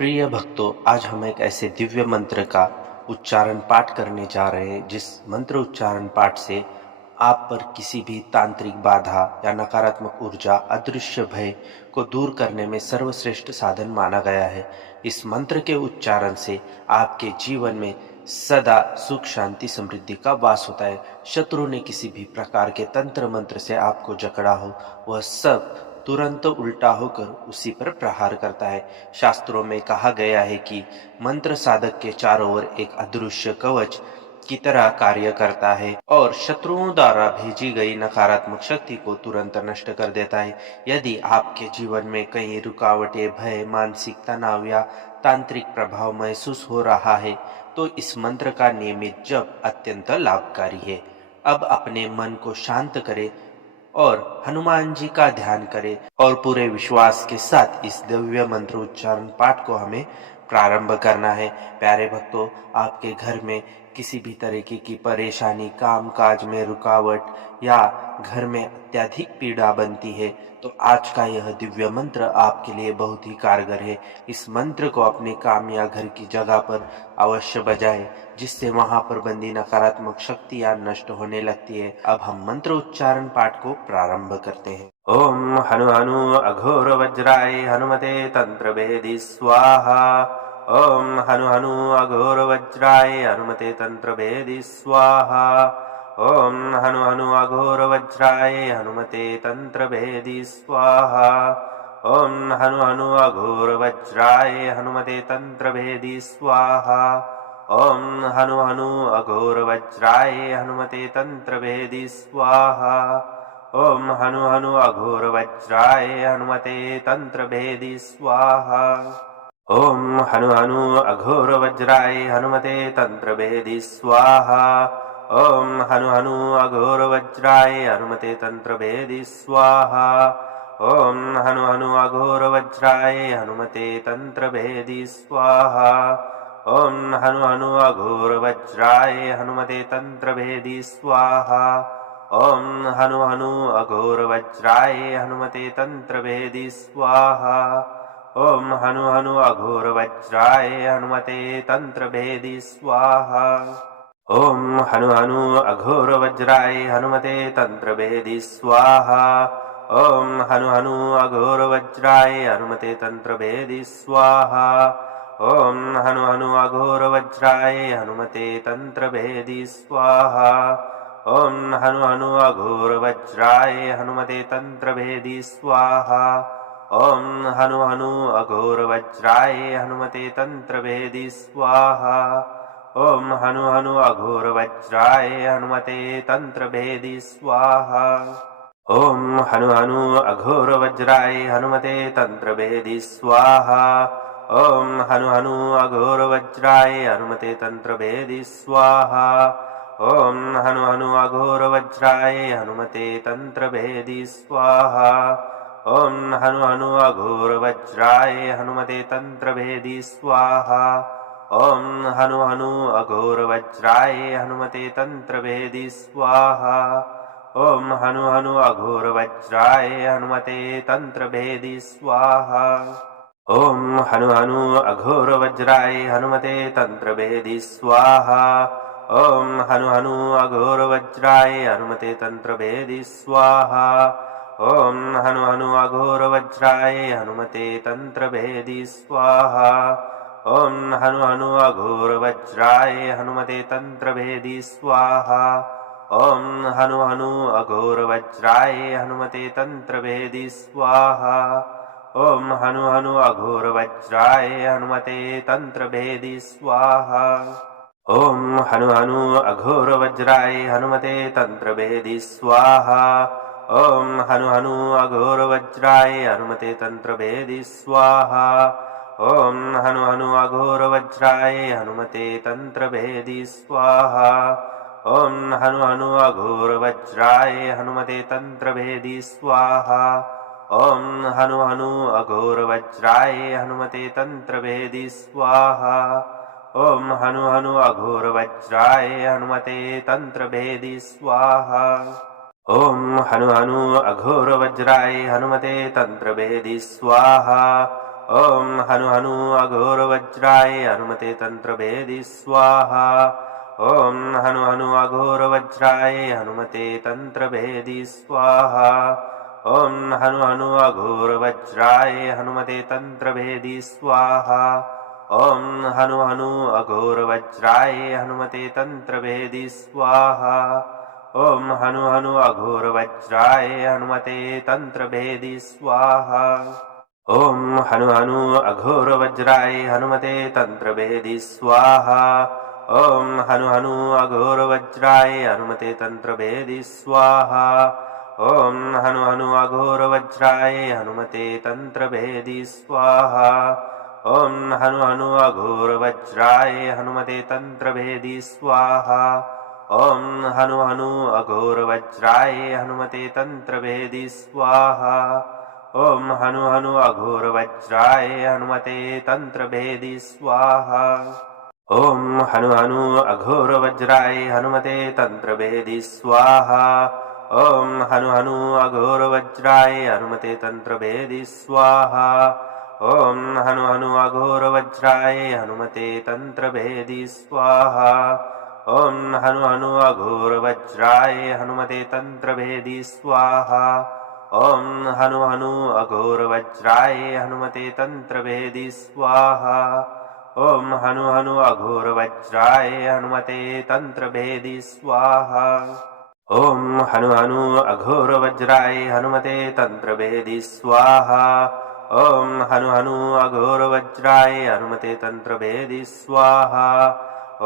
प्रिय भक्तों, आज हम एक ऐसे दिव्य मंत्र का उच्चारण पाठ करने जा रहे हैं जिस मंत्र उच्चारण पाठ से आप पर किसी भी तांत्रिक बाधा या नकारात्मक ऊर्जा, अदृश्य भय को दूर करने में सर्वश्रेष्ठ साधन माना गया है। इस मंत्र के उच्चारण से आपके जीवन में सदा सुख, शांति, समृद्धि का वास होता है। शत्रु ने किसी भी प्रकार के तंत्र मंत्र से आपको जकड़ा हो, वह सब तुरंत उल्टा होकर उसी पर प्रहार करता है। शास्त्रों में कहा गया है कि मंत्र साधक के चारों ओर एक अदृश्य कवच की तरह कार्य करता है और शत्रुओं द्वारा भेजी गई नकारात्मक शक्ति को तुरंत नष्ट कर देता है। यदि आपके जीवन में कई रुकावटें, भय, मानसिक तनाव या तांत्रिक प्रभाव महसूस हो रहा है, तो इस मंत्र का नियमित जप अत्यंत लाभकारी है। अब अपने मन को शांत करें और हनुमान जी का ध्यान करें और पूरे विश्वास के साथ इस दिव्य मंत्र उच्चारण पाठ को हमें प्रारंभ करना है। प्यारे भक्तों, आपके घर में किसी भी तरीके की परेशानी, काम काज में रुकावट या घर में अत्यधिक पीड़ा बनती है, तो आज का यह दिव्य मंत्र आपके लिए बहुत ही कारगर है। इस मंत्र को अपने काम या घर की जगह पर अवश्य बजाएं, जिससे वहां पर बंदी नकारात्मक शक्तियां नष्ट होने लगती है। अब हम मंत्र उच्चारण पाठ को प्रारंभ करते हैं। ओम हनु हनु अघोर वज्राय हनुमते तंत्र भेदी स्वाहा। ओम हनु हनु अघोर वज्राय हनुमते तंत्र भेदी स्वाहा। ओम हनु हनु अघोर वज्राय हनुमते तंत्र भेदी स्वाहा। ओम हनु हनु अघोर वज्राय हनुमते तंत्र भेदी स्वाहा। ओम हनु हनु अघोर वज्राय हनुमते तंत्र भेदी स्वाहा। ओम हनु हनु अघोर वज्राय हनुमते तंत्र भेदी स्वाहा। ओम हनु हनु अघोर वज्राय हनुमते तंत्र भेदी स्वाहा। ओम हनु हनु अघोर वज्राय हनुमते तंत्र भेदी स्वाहा। ओम हनु हनु अघोर वज्राय हनुमते तंत्र भेदी स्वाहा। ओम हनु हनु अघोर वज्राय हनुमते तंत्र भेदी स्वाहा। ओम हनु हनु अघोर वज्राय हनुमते तंत्र भेदी स्वाहा। ओम हनु हनु अघोर वज्राय हनुमते तंत्र भेदी स्वाहा। ओम हनु हनु अघोर वज्राय हनुमते तंत्र भेदी स्वाहा। ओम हनु हनु अघोर वज्राय हनुमते तंत्र भेदी स्वाहा। ओम हनु हनु अघोर वज्राय हनुमते तंत्र भेदी स्वाहा। ओम हनु हनु अघोर वज्राय हनुमते तंत्र भेदी स्वाहा। ओम हनु हनु अघोर वज्राय हनुमते तंत्र भेदी स्वाहा। ओम हनु हनु अघोर वज्राय हनुमते तंत्र भेदी स्वाहा। ओम हनु हनु अघोर वज्राय हनुमते तंत्र भेदी स्वाहा। ओम हनु हनु अघोर वज्राय हनुमते तंत्र भेदी स्वाहा। ओम हनु हनु अघोर वज्राय हनुमते तंत्र भेदी स्वाहा। ओम हनु हनु अघोर वज्राय हनुमते तंत्र भेदी स्वाहा। ओम हनु हनु अघोर वज्राय हनुमते तंत्र भेदी स्वाहा। ओम हनु हनु अघोर वज्राय हनुमते तंत्र भेदी स्वाहा। ओम हनु हनु अघोर वज्राय हनुमते तंत्र भेदी स्वाहा। ओम हनु हनु अघोर वज्राय हनुमते तंत्र भेदी स्वाहा। ओम हनु हनु अघोर वज्राय हनुमते तंत्र भेदी स्वाहा। ओम हनु हनु अघोर वज्राय हनुमते तंत्र भेदी स्वाहा। ओम हनु हनु अघोर वज्राय हनुमते तंत्र भेदी स्वाहा। ओम हनु हनु अघोर वज्राय हनुमते तंत्र भेदी स्वाहा। ओम हनु हनु अघोर वज्राय हनुमते तंत्र भेदी स्वाहा। ओम हनु हनु अघोर वज्राय हनुमते तंत्र भेदी स्वाहा। ओम हनु हनु अघोर वज्राय हनुमते तंत्र भेदी स्वाहा। ओम हनु हनु अघोर वज्राय हनुमते तंत्र भेदी स्वाहा। ओम हनु हनु अघोर वज्राय हनुमते तंत्र भेदी स्वाहा। ओम हनु हनु अघोर वज्राय हनुमते तंत्र भेदी स्वाहा। ओम हनु हनु अघोर वज्राय हनुमते तंत्र भेदी स्वाहा। ओम हनु हनु अघोर वज्राय हनुमते तंत्र भेदी स्वाहा। ओम हनु हनु अघोर वज्राय हनुमते तंत्र भेदी स्वाहा। ओम हनु हनु अघोर वज्राय हनुमते तंत्र भेदी स्वाहा। ओम हनु हनु अघोर वज्राय हनुमते तंत्र भेदी स्वाहा। ओम हनु हनु अघोर वज्राय हनुमते तंत्र भेदी स्वाहा। ओम हनु हनु अघोर वज्राय हनुमते तंत्र भेदी स्वाहा। ओम हनु हनु अघोर वज्राय हनुमते तंत्र भेदी स्वाहा। ओम हनु हनु अघोर वज्राय हनुमते तंत्र भेदी स्वाहा। ओम हनु हनु अघोर वज्राय हनुमते तंत्र भेदी स्वाहा। ओम हनु हनु अघोर वज्राय हनुमते तंत्र भेदी स्वाहा। ओम हनु हनु अघोर वज्राय हनुमते तंत्र भेदी स्वाहा। ओम हनु हनु अघोर वज्राय हनुमते तंत्र भेदी स्वाहा। ओम हनु हनु अघोर वज्राय हनुमते तंत्र भेदी स्वाहा। ओम हनु हनु अघोर वज्राय हनुमते तंत्र भेदी स्वाहा। ओम हनु हनु अघोर वज्राय हनुमते तंत्र भेदी स्वाहा। ओम हनु हनु अघोर वज्राय हनुमते तंत्र भेदी स्वाहा। ओम हनु हनु अघोर वज्राय हनुमते तंत्र भेदी स्वाहा। ओम हनु हनु अघोर वज्राय हनुमते तंत्र भेदी स्वाहा। ओम हनु हनु अघोर वज्राय हनुमते तंत्र भेदी स्वाहा।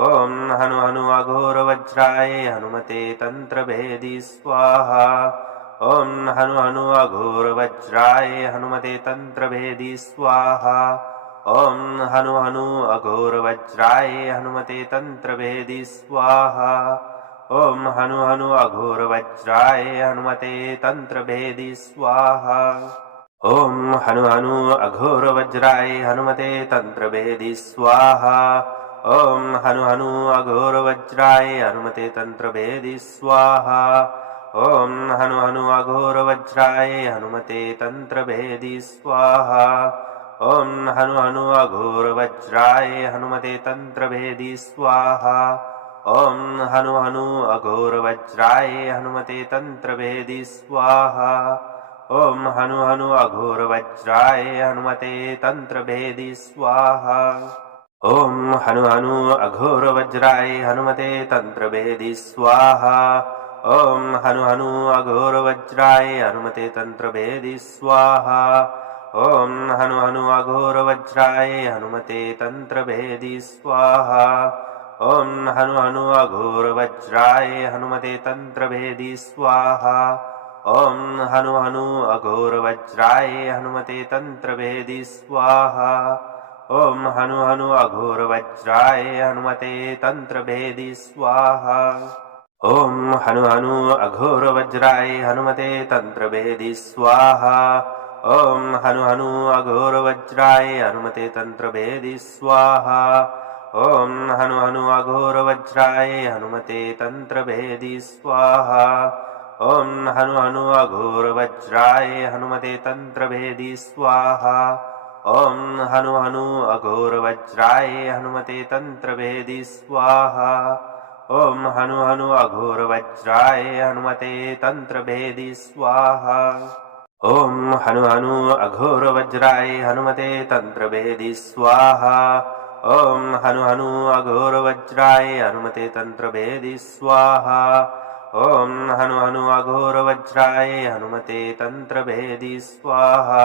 ओम हनु हनु अघोर वज्राय हनुमते तंत्र भेदी स्वाहा। ओम हनु हनु अघोर वज्राय हनुमते तंत्र भेदी स्वाहा। ओम हनु हनु अघोर वज्राय हनुमते तंत्र भेदी स्वाहा। ओम हनु हनु अघोर वज्राय हनुमते तंत्र भेदी स्वाहा। ओम हनु हनु अघोर वज्राय हनुमते तंत्र भेदी स्वाहा। ओम हनु हनु अघोर वज्राय हनुमते तंत्र भेदी स्वाहा। ओम हनु हनु अघोर वज्राय हनुमते तंत्र भेदी स्वाहा। ओम हनु हनु अघोर वज्राय हनुमते तंत्र भेदी स्वाहा। ओम हनु हनु अघोर वज्राय हनुमते तंत्र भेदी स्वाहा। ओम हनु हनु अघोर वज्राय हनुमते तंत्र भेदी स्वाहा। ओम हनु हनु अघोर वज्राय हनुमते तंत्र भेदी स्वाहा। ओम हनु हनु अघोर वज्राय हनुमते तंत्र भेदी स्वाहा। ओम हनु हनु अघोर वज्राय हनुमते तंत्र भेदी स्वाहा। ओम हनु हनु अघोर वज्राय हनुमते तंत्र भेदी स्वाहा। ओम हनु हनु अघोर वज्राय हनुमते तंत्र भेदी स्वाहा। ओम हनु हनु अघोर वज्राय हनुमते तंत्र भेदी स्वाहा। ओम हनु हनु अघोर वज्राय हनुमते तंत्र भेदी स्वाहा। ओम हनु हनु अघोर वज्राय हनुमते तंत्र भेदी स्वाहा। ओम हनु हनु अघोर वज्राय हनुमते तंत्र भेदी स्वाहा। ओम हनु हनु अघोर वज्राय हनुमते तंत्र भेदी स्वाहा। ओम हनु हनु अघोर वज्राय हनुमते तंत्र भेदी स्वाहा। ओम हनु हनु अघोर वज्राय हनुमते तंत्र भेदी स्वाहा। ओम हनु हनु अघोर वज्राय हनुमते तंत्र भेदी स्वाहा। ओम हनु हनु अघोर वज्राय हनुमते तंत्र भेदी स्वाहा। ओम हनु हनु अघोर वज्राय हनुमते तंत्र भेदी स्वाहा।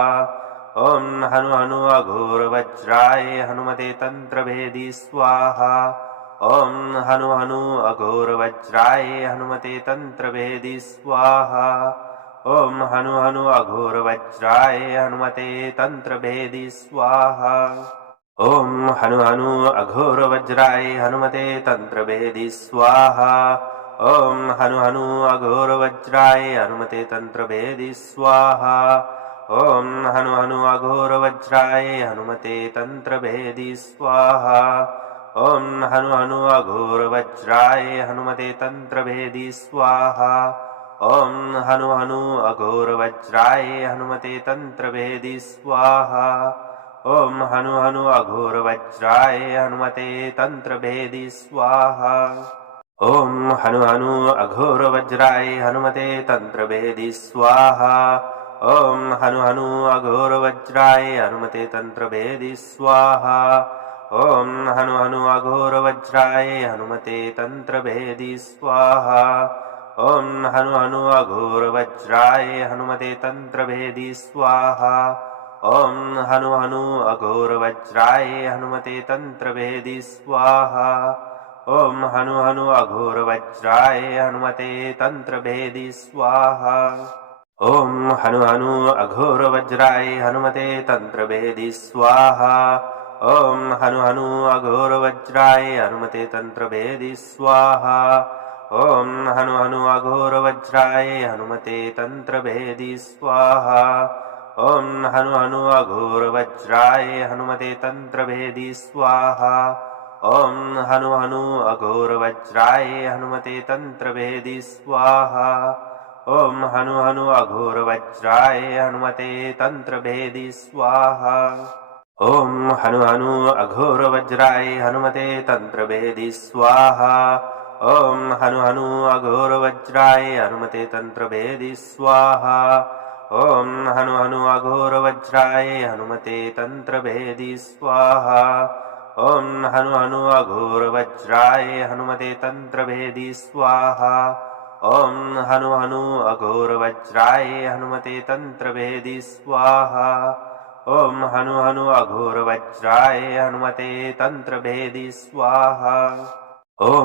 ओम हनु हनु अघोर वज्राय हनुमते तंत्र भेदी स्वाहा। ओम हनु हनु अघोर वज्राय हनुमते तंत्र भेदी स्वाहा। ओम हनु हनु अघोर वज्राय हनुमते तंत्र भेदी स्वाहा। ओम हनु हनु अघोर वज्राय हनुमते तंत्र भेदी स्वाहा। ओम हनु हनु अघोर वज्राय हनुमते तंत्र भेदी स्वाहा। ओम हनु हनु अघोर वज्राय हनुमते तंत्र भेदी स्वाहा। ओम हनु हनु अघोर वज्राय हनुमते तंत्र भेदी स्वाहा। ओम हनु हनु अघोर वज्राय हनुमते तंत्र भेदी स्वाहा। ओम हनु हनु अघोर वज्राय हनुमते तंत्र भेदी स्वाहा। ओम हनु हनु अघोर वज्राय हनुमते तंत्र भेदी स्वाहा। ओम हनु हनु अघोर वज्राय हनुमते तंत्र भेदी स्वाहा। ओम हनु हनु अघोर वज्राय हनुमते तंत्र भेदी स्वाहा। ओम हनु हनु अघोर वज्राय हनुमते तंत्र भेदी स्वाहा। ओम हनु हनु अघोर वज्राय हनुमते तंत्र भेदी स्वाहा। ओम हनु हनु अघोर वज्राय हनुमते तंत्र भेदी स्वाहा। ओम हनु हनु अघोर वज्राय हनुमते तंत्र भेदी स्वाहा। ओम हनु हनु अघोर वज्राय हनुमते तंत्र भेदी स्वाहा। ओम हनु हनु अघोर वज्राय हनुमते तंत्र भेदी स्वाहा। ओम हनु हनु अघोर वज्राय हनुमते तंत्र भेदी स्वाहा। ओम हनु हनु अघोर वज्राय हनुमते तंत्र भेदी स्वाहा। ओम हनु हनु अघोर वज्राय हनुमते तंत्र भेदी स्वाहा। ओम हनु हनु अघोर वज्राय हनुमते तंत्र भेदी स्वाहा। ओम हनु हनु अघोर वज्राय हनुमते तंत्र भेदी स्वाहा। ओम हनु हनु अघोर वज्राय हनुमते तंत्र भेदी स्वाहा। ओम हनु हनु अघोर वज्राय हनुमते तंत्र भेदी स्वाहा। ओम हनु हनु अघोर वज्राय हनुमते तंत्र भेदी स्वाहा। ओम हनु हनु अघोर वज्राय हनुमते तंत्र भेदी स्वाहा।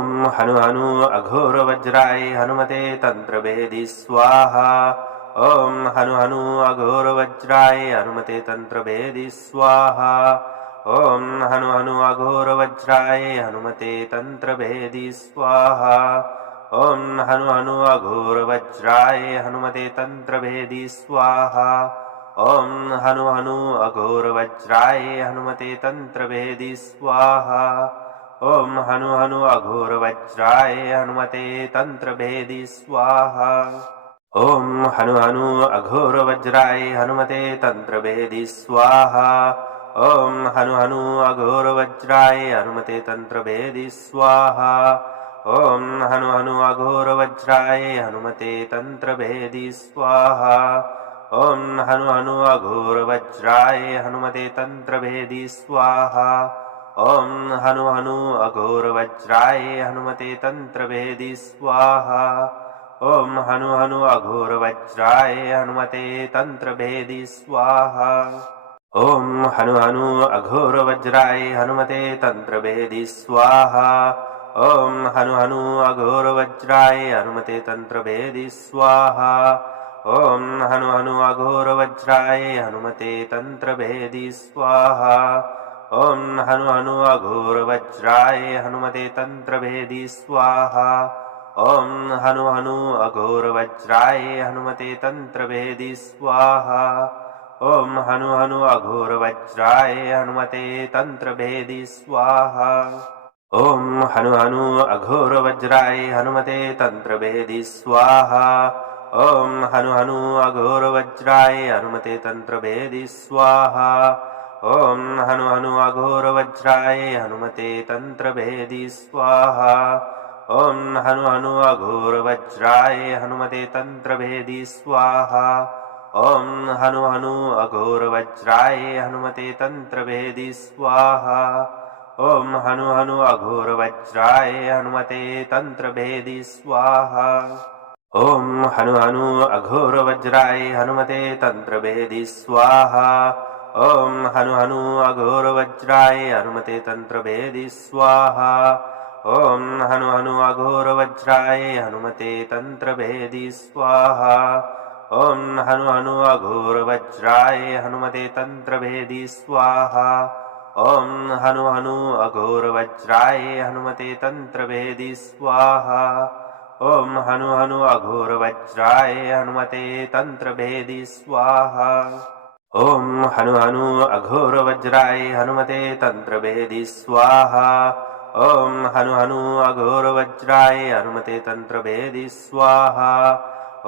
ओम हनु हनु अघोर वज्राय हनुमते तंत्र भेदी स्वाहा। ओम हनु हनु अघोर वज्राय हनुमते तंत्र भेदी स्वाहा। ओम हनु हनु अघोर वज्राय हनुमते तंत्र भेदी स्वाहा। ओम हनु हनु अघोर वज्राय हनुमते तंत्र भेदी स्वाहा। ओम हनु हनु अघोर वज्राय हनुमते तंत्र भेदी स्वाहा। ओम हनु हनु अघोर वज्राय हनुमते तंत्र भेदी स्वाहा। ओम हनु हनु अघोर वज्राय हनुमते तंत्र भेदी स्वाहा। ओम हनु हनु अघोर वज्राय हनुमते तंत्र भेदी स्वाहा। ओम हनु हनु अघोर वज्राय हनुमते तंत्र भेदी स्वाहा। ओम हनु हनु अघोर वज्राय हनुमते तंत्र भेदी स्वाहा। ओम हनु हनु अघोर वज्राय हनुमते तंत्र भेदी स्वाहा। ओम हनु हनु अघोर वज्राय हनुमते तंत्र भेदी स्वाहा। ओम हनु हनु अघोर वज्राय हनुमते तंत्र भेदी स्वाहा। ओम हनु हनु अघोर वज्राय हनुमते तंत्र भेदी स्वाहा। ओम हनु हनु अघोर वज्राय हनुमते तंत्र भेदी स्वाहा। ओम हनु हनु अघोर वज्राय हनुमते तंत्र भेदी स्वाहा। ओम हनु हनु अघोर वज्राय हनुमते तंत्र भेदी स्वाहा। ओम हनु हनु अघोर वज्राय हनुमते तंत्र भेदी स्वाहा। ओम हनु हनु अघोर वज्राय हनुमते तंत्र भेदी स्वाहा। ओम हनु हनु अघोर वज्राय हनुमते तंत्र भेदी स्वाहा। ओम हनु हनु अघोर वज्राय हनुमते तंत्र भेदी स्वाहा। ओम हनु हनु अघोर वज्राय हनुमते तंत्र भेदी स्वाहा। ओम हनु हनु अघोर वज्राय हनुमते तंत्र भेदी स्वाहा। ओम हनु हनु अघोर वज्राय हनुमते तंत्र भेदी स्वाहा। ओम हनु हनु अघोर वज्राय हनुमते तंत्र भेदी स्वाहा। ओम हनु हनु अघोर वज्राय हनुमते तंत्र भेदी स्वाहा। ओम हनु हनु अघोर वज्राय हनुमते तंत्र भेदी स्वाहा। ओम हनु हनु अघोर वज्राय हनुमते तंत्र भेदी स्वाहा। ओम हनु हनु अघोर वज्राय हनुमते तंत्र भेदी स्वाहा। ओम हनु हनु अघोर वज्राय हनुमते तंत्र भेदी स्वाहा। ओम हनु हनु अघोर वज्राय हनुमते तंत्र भेदी स्वाहा। ओम हनु हनु अघोर वज्राय हनुमते तंत्र भेदी स्वाहा।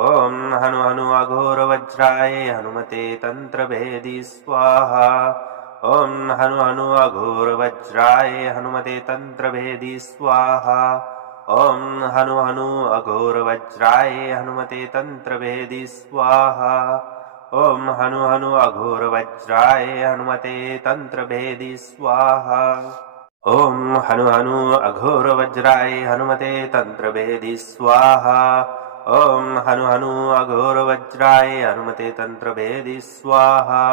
ओम हनु हनु अघोर वज्राय हनुमते तंत्र भेदी स्वाहा। ॐ हनु हनु अघोरवज्राय हनुमते तन्त्रभेदी स्वाहा ॐ हनु हनु अघोरवज्राय हनुमते तन्त्रभेदी स्वाहा ॐ हनु हनु अघोरवज्राय हनुमते तन्त्रभेदी स्वाहा ॐ हनु हनु अघोरवज्राय हनुमते तन्त्रभेदी स्वाहा ॐ हनु हनु अघोरवज्राय हनुमते तन्त्रभेदी स्वाहा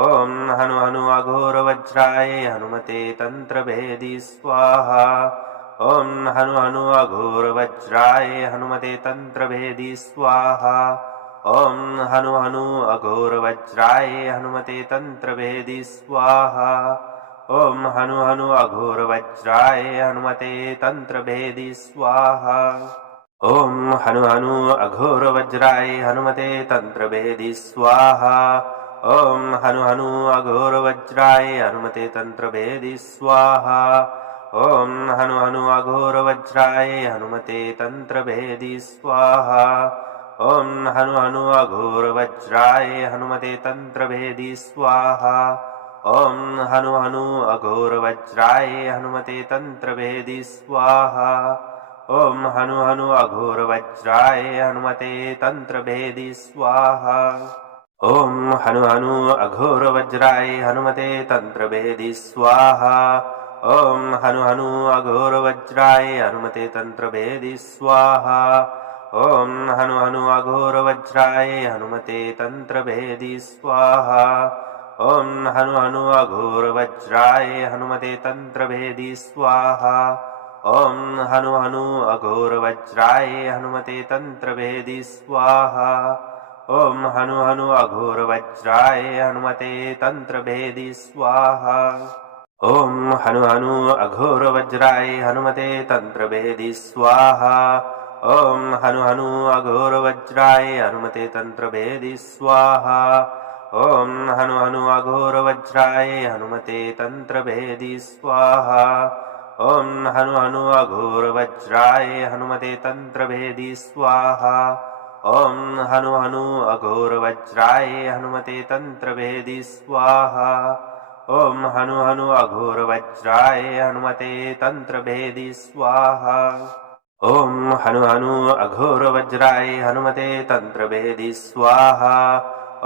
ॐ हनु हनु अघोरवज्राय हनुमते तन्त्रभेदी स्वाहा ॐ हनु हनु अघोरवज्राय हनुमते तन्त्रभेदी स्वाहा ॐ हनु हनु अघोरवज्राय हनुमते तन्त्रभेदी स्वाहा ॐ हनु हनु अघोरवज्राय हनुमते तन्त्रभेदी स्वाहा ॐ हनु हनु अघोरवज्राय हनुमते तन्त्रभेदी स्वाहा ॐ हनु हनु अघोरवज्राय हनुमते तन्त्रभेदी स्वाहा ॐ हनु हनु अघोरवज्राय हनुमते तन्त्रभेदी स्वाहा ॐ हनु हनु अघोरवज्राय हनुमते तन्त्रभेदी स्वाहा ॐ हनु हनु अघोरवज्राय हनुमते तन्त्रभेदी स्वाहा ॐ हनु हनु अघोरवज्राय हनुमते तन्त्रभेदी स्वाहा ॐ हनु हनु अघोरवज्राय हनुमते तन्त्रभेदी स्वाहा ॐ हनु हनु अघोरवज्राय हनुमते तन्त्रभेदी स्वाहा ॐ हनु हनु अघोरवज्राय हनुमते तन्त्रभेदी स्वाहा ॐ हनु हनु अघोरवज्राय हनुमते तन्त्रभेदी स्वाहा ॐ हनु हनु अघोरवज्राय हनुमते तन्त्रभेदी स्वाहा ॐ हनु हनु अघोरवज्राय हनुमते तन्त्रभेदी स्वाहा ॐ हनु हनु अघोरवज्राय हनुमते तन्त्रभेदी स्वाहा ॐ हनु हनु अघोरवज्राय हनुमते तन्त्रभेदी स्वाहा ॐ हनु हनु अघोरवज्राय हनुमते तन्त्रभेदी स्वाहा ॐ हनु हनु अघोरवज्राय हनुमते तन्त्रभेदी स्वाहा ॐ हनु हनु अघोरवज्राय हनुमते तन्त्रभेदी स्वाहा ॐ हनु हनु अघोरवज्राय हनुमते तन्त्रभेदी स्वाहा ॐ हनु हनु अघोरवज्राय हनुमते तन्त्रभेदी स्वाहा ॐ हनु हनु अघोरवज्राय हनुमते तन्त्रभेदी स्वाहा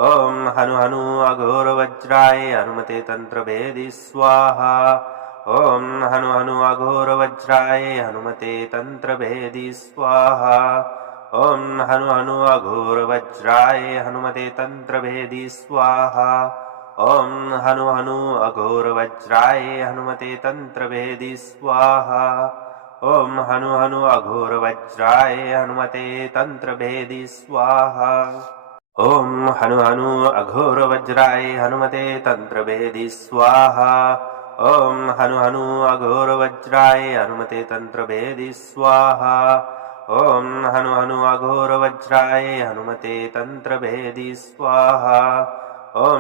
ॐ हनु हनु अघोरवज्राय हनुमते तन्त्रभेदी स्वाहा ॐ हनु हनु अघोरवज्राय हनुमते तन्त्रभेदी स्वाहा ॐ हनु हनु अघोरवज्राय हनुमते तन्त्रभेदी स्वाहा ॐ हनु हनु अघोरवज्राय हनुमते तन्त्रभेदी स्वाहा ॐ हनु हनु अघोरवज्राय हनुमते तन्त्रभेदी स्वाहा ॐ हनु हनु अघोरवज्राय हनुमते तन्त्रभेदी स्वाहा ॐ हनु हनु अघोरवज्राय हनुमते तन्त्रभेदी स्वाहा ॐ हनु हनु अघोरवज्राय हनुमते तन्त्रभेदी स्वाहा ॐ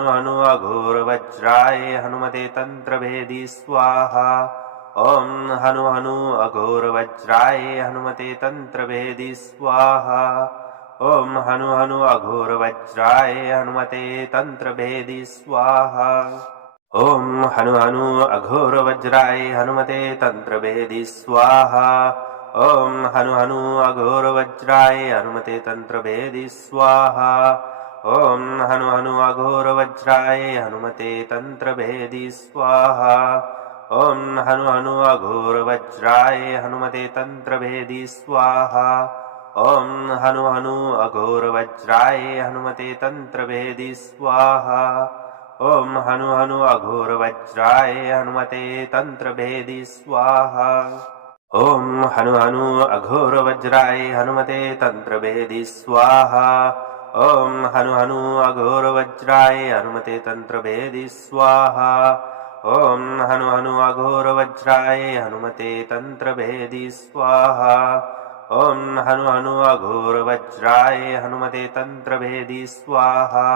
हनु हनु अघोरवज्राय हनुमते तन्त्रभेदी स्वाहा ॐ हनु हनु अघोरवज्राय हनुमते तन्त्रभेदी स्वाहा ॐ हनु हनु अघोरवज्राय हनुमते तन्त्रभेदी स्वाहा ॐ हनु हनु अघोरवज्राय हनुमते तन्त्रभेदी स्वाहा ॐ हनु हनु अघोरवज्राय हनुमते तन्त्रभेदी स्वाहा ॐ हनु हनु अघोरवज्राय हनुमते तन्त्रभेदी स्वाहा ॐ हनु हनु अघोरवज्राय हनुमते तन्त्रभेदी स्वाहा ॐ हनु हनु अघोरवज्राय हनुमते तन्त्रभेदी स्वाहा ॐ हनु हनु अघोरवज्राय हनुमते तन्त्रभेदी स्वाहा ॐ हनु हनु अघोरवज्राय हनुमते तन्त्रभेदी स्वाहा ॐ हनु हनु अघोरवज्राय हनुमते तन्त्रभेदी स्वाहा ॐ हनु हनु अघोरवज्राय हनुमते तन्त्रभेदी स्वाहा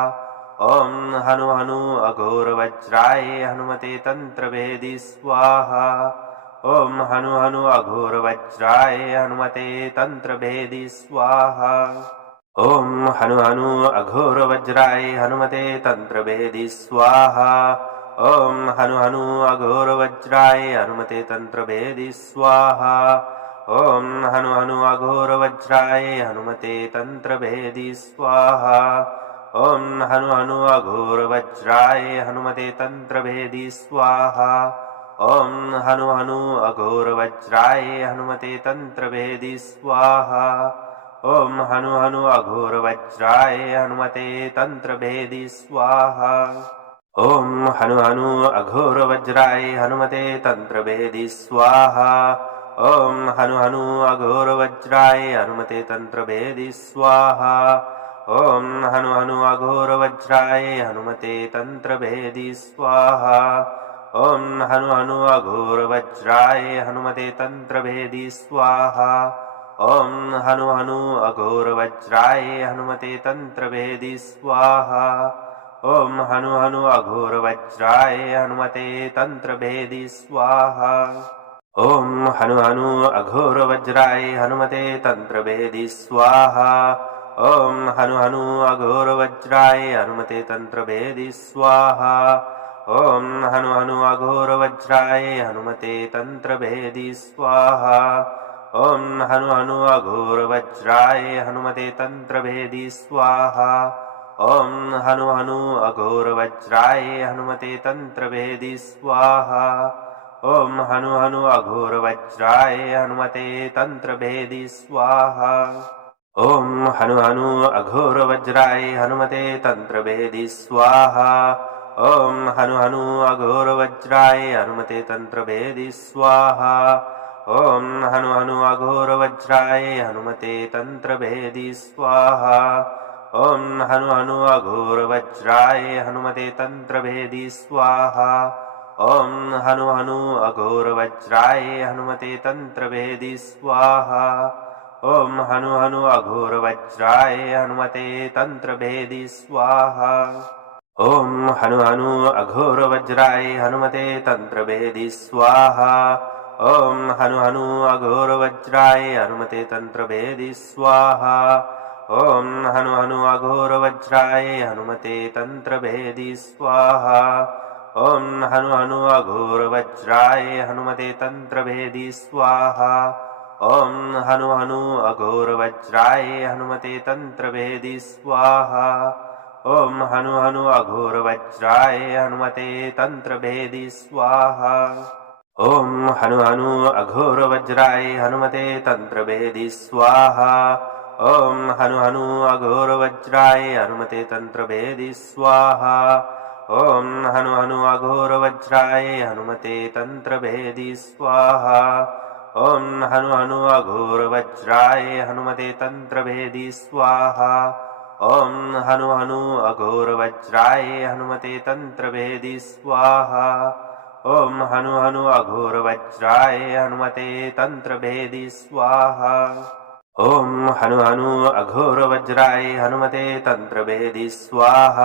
ॐ हनु हनु अघोरवज्राय हनुमते तन्त्रभेदी स्वाहा ॐ हनु हनु अघोरवज्राय हनुमते तन्त्रभेदी स्वाहा ॐ हनु हनु अघोरवज्राय हनुमते तन्त्रभेदी स्वाहा ॐ हनु हनु अघोरवज्राय हनुमते तन्त्रभेदी स्वाहा ॐ हनु हनु अघोरवज्राय हनुमते तन्त्रभेदी स्वाहा ॐ हनु हनु अघोरवज्राय हनुमते तन्त्रभेदी स्वाहा ॐ हनु हनु अघोरवज्राय हनुमते तन्त्रभेदी स्वाहा ॐ हनु हनु अघोरवज्राय हनुमते तन्त्रभेदी स्वाहा ॐ हनु हनु अघोरवज्राय हनुमते तन्त्रभेदी स्वाहा ॐ हनु हनु अघोरवज्राय हनुमते तन्त्रभेदी स्वाहा ॐ हनु हनु अघोरवज्राय हनुमते तन्त्रभेदी स्वाहा ॐ हनु हनु अघोरवज्राय हनुमते तन्त्रभेदी स्वाहा ॐ हनु हनु अघोरवज्राय हनुमते तन्त्रभेदी स्वाहा ॐ हनु हनु अघोरवज्राय हनुमते तन्त्रभेदी स्वाहा ॐ हनु हनु अघोरवज्राय हनुमते तन्त्रभेदी स्वाहा ॐ हनु हनु अघोरवज्राय हनुमते तन्त्रभेदी स्वाहा ॐ हनु हनु अघोरवज्राय हनुमते तन्त्रभेदी स्वाहा ॐ हनु हनु अघोरवज्राय हनुमते तन्त्रभेदी स्वाहा ॐ हनु हनु अघोरवज्राय हनुमते तन्त्रभेदी स्वाहा ॐ हनु हनु अघोरवज्राय हनुमते तन्त्रभेदी स्वाहा ॐ हनु हनु अघोरवज्राय हनुमते तन्त्रभेदी स्वाहा ॐ हनु हनु अघोरवज्राय हनुमते तन्त्रभेदी स्वाहा ॐ हनु हनु अघोरवज्राय हनुमते तन्त्रभेदी स्वाहा ॐ हनु हनु अघोरवज्राय हनुमते तन्त्रभेदी स्वाहा ॐ हनु हनु अघोरवज्राय हनुमते तन्त्रभेदी स्वाहा ॐ हनु हनु अघोरवज्राय हनुमते तन्त्रभेदी स्वाहा ॐ हनु हनु अघोरवज्राय हनुमते तन्त्रभेदी स्वाहा ॐ हनु हनु अघोरवज्राय हनुमते तन्त्रभेदी स्वाहा ॐ हनु हनु अघोरवज्राय हनुमते तन्त्रभेदी स्वाहा ॐ हनु हनु अघोरवज्राय हनुमते तन्त्रभेदी स्वाहा ॐ हनु हनु अघोरवज्राय हनुमते तन्त्रभेदी स्वाहा ॐ हनु हनु अघोरवज्राय हनुमते तन्त्रभेदी स्वाहा ॐ हनु हनु अघोरवज्राय हनुमते तन्त्रभेदी स्वाहा ॐ हनु हनु अघोरवज्राय हनुमते तन्त्रभेदी स्वाहा ॐ हनु हनु अघोरवज्राय हनुमते तन्त्रभेदी स्वाहा ॐ हनु हनु अघोरवज्राय हनुमते तन्त्रभेदी स्वाहा ॐ हनु हनु अघोरवज्राय हनुमते तन्त्रभेदी स्वाहा ॐ हनु हनु अघोरवज्राय हनुमते तन्त्रभेदी स्वाहा ॐ हनु हनु अघोरवज्राय हनुमते तन्त्रभेदी स्वाहा ॐ हनु हनु अघोरवज्राय हनुमते तन्त्रभेदी स्वाहा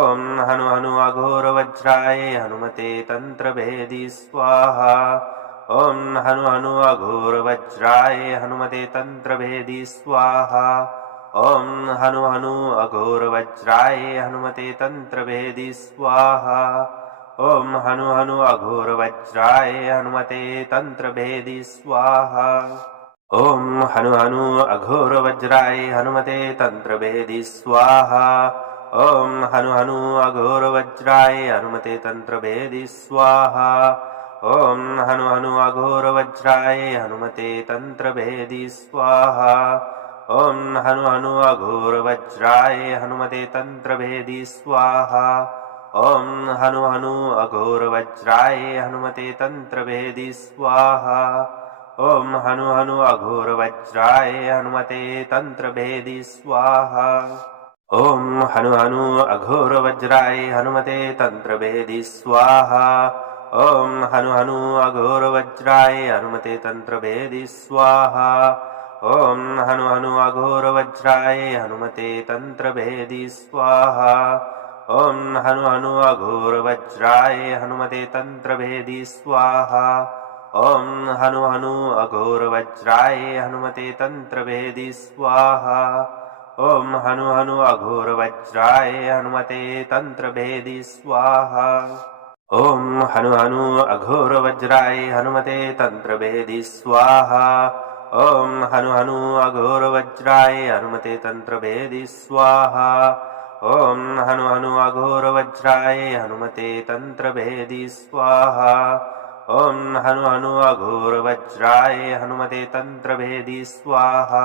ॐ हनु हनु अघोरवज्राय हनुमते तन्त्रभेदी स्वाहा ॐ हनु हनु अघोरवज्राय हनुमते तन्त्रभेदी स्वाहा ॐ हनु हनु अघोरवज्राय हनुमते तन्त्रभेदी स्वाहा ॐ हनु हनु अघोरवज्राय हनुमते तन्त्रभेदी स्वाहा ॐ हनु हनु अघोरवज्राय हनुमते तन्त्रभेदी स्वाहा ॐ हनु हनु अघोरवज्राय हनुमते तन्त्रभेदी स्वाहा ॐ हनु हनु अघोरवज्राय हनुमते तन्त्रभेदी स्वाहा ॐ हनु हनु अघोरवज्राय हनुमते तन्त्रभेदी स्वाहा ॐ हनु हनु अघोरवज्राय हनुमते तन्त्रभेदी स्वाहा ॐ हनु हनु अघोरवज्राय हनुमते तन्त्रभेदी स्वाहा ॐ हनु हनु अघोरवज्राय हनुमते तन्त्रभेदी स्वाहा ॐ हनु हनु अघोरवज्राय हनुमते तन्त्रभेदी स्वाहा ॐ हनु हनु अघोरवज्राय हनुमते तन्त्रभेदी स्वाहा ॐ हनु हनु अघोरवज्राय हनुमते तन्त्रभेदी स्वाहा ॐ हनु हनु अघोरवज्राय हनुमते तन्त्रभेदी स्वाहा ओम हनु हनु अघोर वज्राय हनुमते तंत्र भेदी स्वाहा। ओम हनु हनु अघोर वज्राय हनुमते तंत्र भेदी स्वाहा। ओम हनु हनु अघोर वज्राय हनुमते तंत्र भेदी स्वाहा। ओम हनु हनु अघोर वज्राय हनुमते तंत्र भेदी स्वाहा। ओम हनु हनु अघोर वज्राय हनुमते तंत्र भेदी स्वाहा।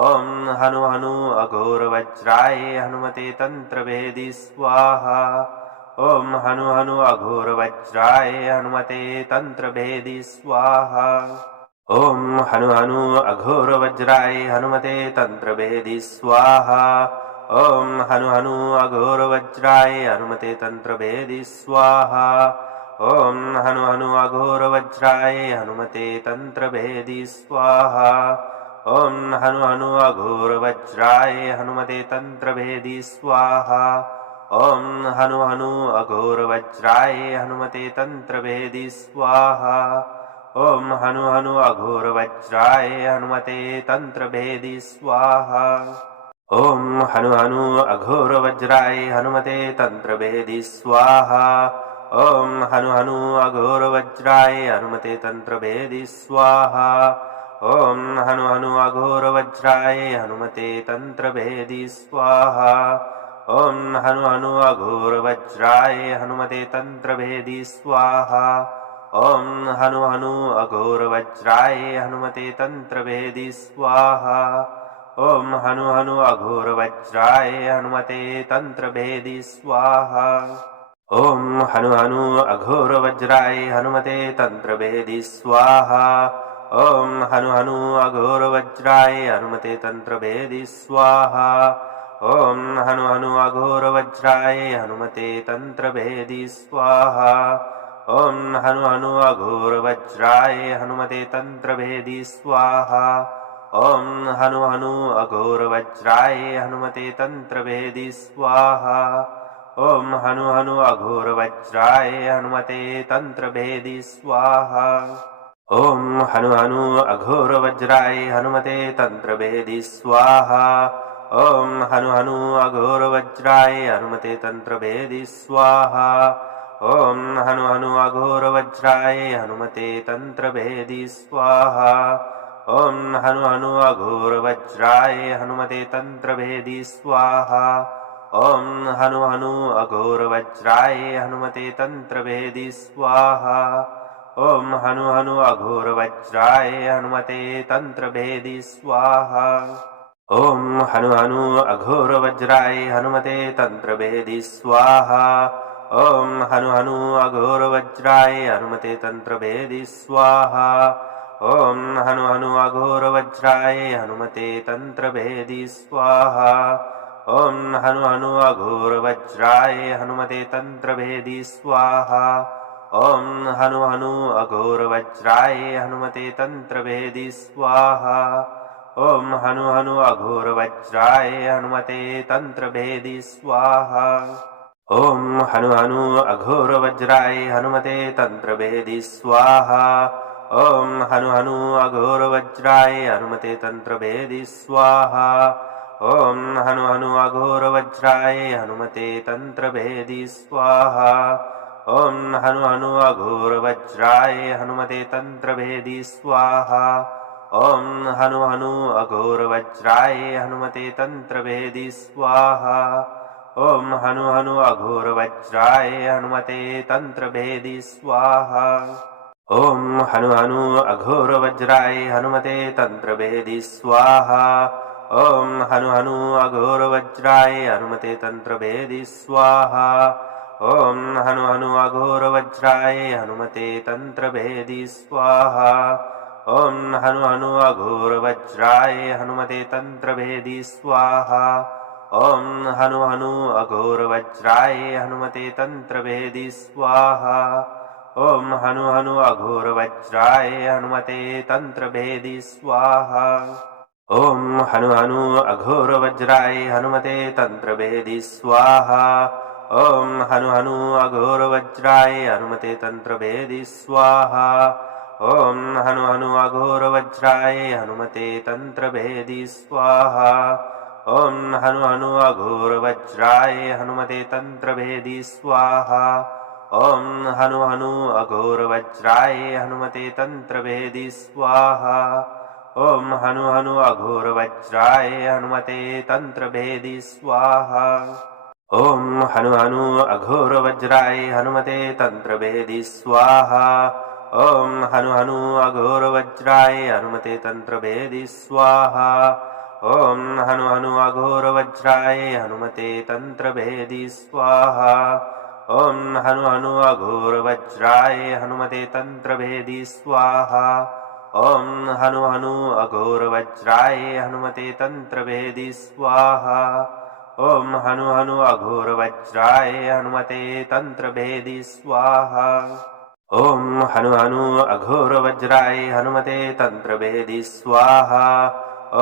ओम हनु हनु अघोर वज्राय हनुमते तंत्र भेदी स्वाहा। ओम हनु हनु अघोर वज्राय हनुमते तंत्र भेदी स्वाहा। ओम हनु हनु अघोर वज्राय हनुमते तंत्र भेदी स्वाहा। ओम हनु हनु अघोर वज्राय हनुमते तंत्र भेदी स्वाहा। ओम हनु हनु अघोर वज्राय हनुमते तंत्र भेदी स्वाहा। ओम हनु हनु अघोर वज्राय हनुमते तंत्र भेदी स्वाहा। ओम हनु हनु अघोर वज्राय हनुमते तंत्र भेदी स्वाहा। ओम हनु हनु अघोर वज्राय हनुमते तंत्र भेदी स्वाहा। ओम हनु हनु अघोर वज्राय हनुमते तंत्र भेदी स्वाहा। ओम हनु हनु अघोर वज्राय हनुमते तंत्र भेदी स्वाहा। ओम हनु हनु अघोर वज्राय हनुमते तंत्र भेदी स्वाहा। ओम हनु हनु अघोर वज्राय हनुमते तंत्र भेदी स्वाहा। ओम हनु हनु अघोर वज्राय हनुमते तंत्र भेदी स्वाहा। ओम हनु हनु अघोर वज्राय हनुमते तंत्र भेदी स्वाहा। ओम हनु हनु अघोर वज्राय हनुमते तंत्र भेदी स्वाहा। ओम हनु हनु अघोर वज्राय हनुमते तंत्र भेदी स्वाहा। ओम हनु हनु अघोर वज्राय हनुमते तंत्र भेदी स्वाहा। ओम हनु हनु अघोर वज्राय हनुमते तंत्र भेदी स्वाहा। ओम हनु हनु अघोर वज्राय हनुमते तंत्र भेदी स्वाहा। ओम हनु हनु अघोर वज्राय हनुमते तंत्र भेदी स्वाहा। ओम हनु हनु अघोर वज्राय हनुमते तंत्र भेदी स्वाहा। ओम हनु हनु अघोर वज्राय हनुमते तंत्र भेदी स्वाहा। ओम हनु हनु अघोर वज्राय हनुमते तंत्र भेदी स्वाहा। ओम हनु हनु अघोर वज्राय हनुमते तंत्र भेदी स्वाहा। ओम हनु हनु अघोर वज्राय हनुमते तंत्र भेदी स्वाहा। ओम हनु हनु अघोर वज्राय हनुमते तंत्र भेदी स्वाहा। ओम हनु हनु अघोर वज्राय हनुमते तंत्र भेदी स्वाहा। ओम हनु हनु अघोर वज्राय हनुमते तंत्र भेदी स्वाहा। ओम हनु हनु अघोर वज्राय हनुमते तंत्र भेदी स्वाहा। ओम हनु हनु अघोर वज्राय हनुमते तंत्र भेदी स्वाहा। ओम हनु हनु अघोर वज्राय हनुमते तंत्र भेदी स्वाहा। ओम हनु हनु अघोर वज्राय हनुमते तंत्र भेदी स्वाहा। ओम हनु हनु अघोर वज्राय हनुमते तंत्र भेदी स्वाहा। ओम हनु हनु अघोर वज्राय हनुमते तंत्र भेदी स्वाहा। ओम हनु हनु अघोर वज्राय हनुमते तंत्र भेदी स्वाहा। ओम हनु हनु अघोर वज्राय हनुमते तंत्र भेदी स्वाहा। ओम हनु हनु अघोर वज्राय हनुमते तंत्र भेदी स्वाहा। ओम हनु हनु अघोर वज्राय हनुमते तंत्र भेदी स्वाहा। ओम हनु हनु अघोर वज्राय हनुमते तंत्र भेदी स्वाहा। ओम हनु हनु अघोर वज्राय हनुमते तंत्र भेदी स्वाहा। ओम हनु हनु अघोर वज्राय हनुमते तंत्र भेदी स्वाहा। ओम हनु हनु अघोर वज्राय हनुमते तंत्र भेदी स्वाहा। ओम हनु हनु अघोर वज्राय हनुमते तंत्र भेदी स्वाहा। ओम हनु हनु अघोर वज्राय हनुमते तंत्र भेदी स्वाहा। ओम हनु हनु अघोर वज्राय हनुमते तंत्र भेदी स्वाहा। ओम हनु हनु अघोर वज्राय हनुमते तंत्र भेदी स्वाहा। ओम हनु हनु अघोर वज्राय हनुमते तंत्र भेदी स्वाहा। ॐ हनु हनु अघोरवज्राय हनुमते तन्त्रभेदी स्वाहा ॐ हनु हनु अघोरवज्राय हनुमते तन्त्रभेदी स्वाहा ॐ हनु हनु अघोरवज्राय हनुमते तन्त्रभेदी स्वाहा ॐ हनु हनु अघोरवज्राय हनुमते तन्त्रभेदी स्वाहा ॐ हनु हनु अघोरवज्राय हनुमते तन्त्रभेदी स्वाहा ॐ हनु हनु अघोरवज्राय हनुमते तन्त्रभेदी स्वाहा ॐ हनु हनु अघोरवज्राय हनुमते तन्त्रभेदी स्वाहा ॐ हनु हनु अघोरवज्राय हनुमते तन्त्रभेदी स्वाहा ॐ हनु हनु अघोरवज्राय हनुमते तन्त्रभेदी स्वाहा ॐ हनु हनु अघोरवज्राय हनुमते तन्त्रभेदी स्वाहा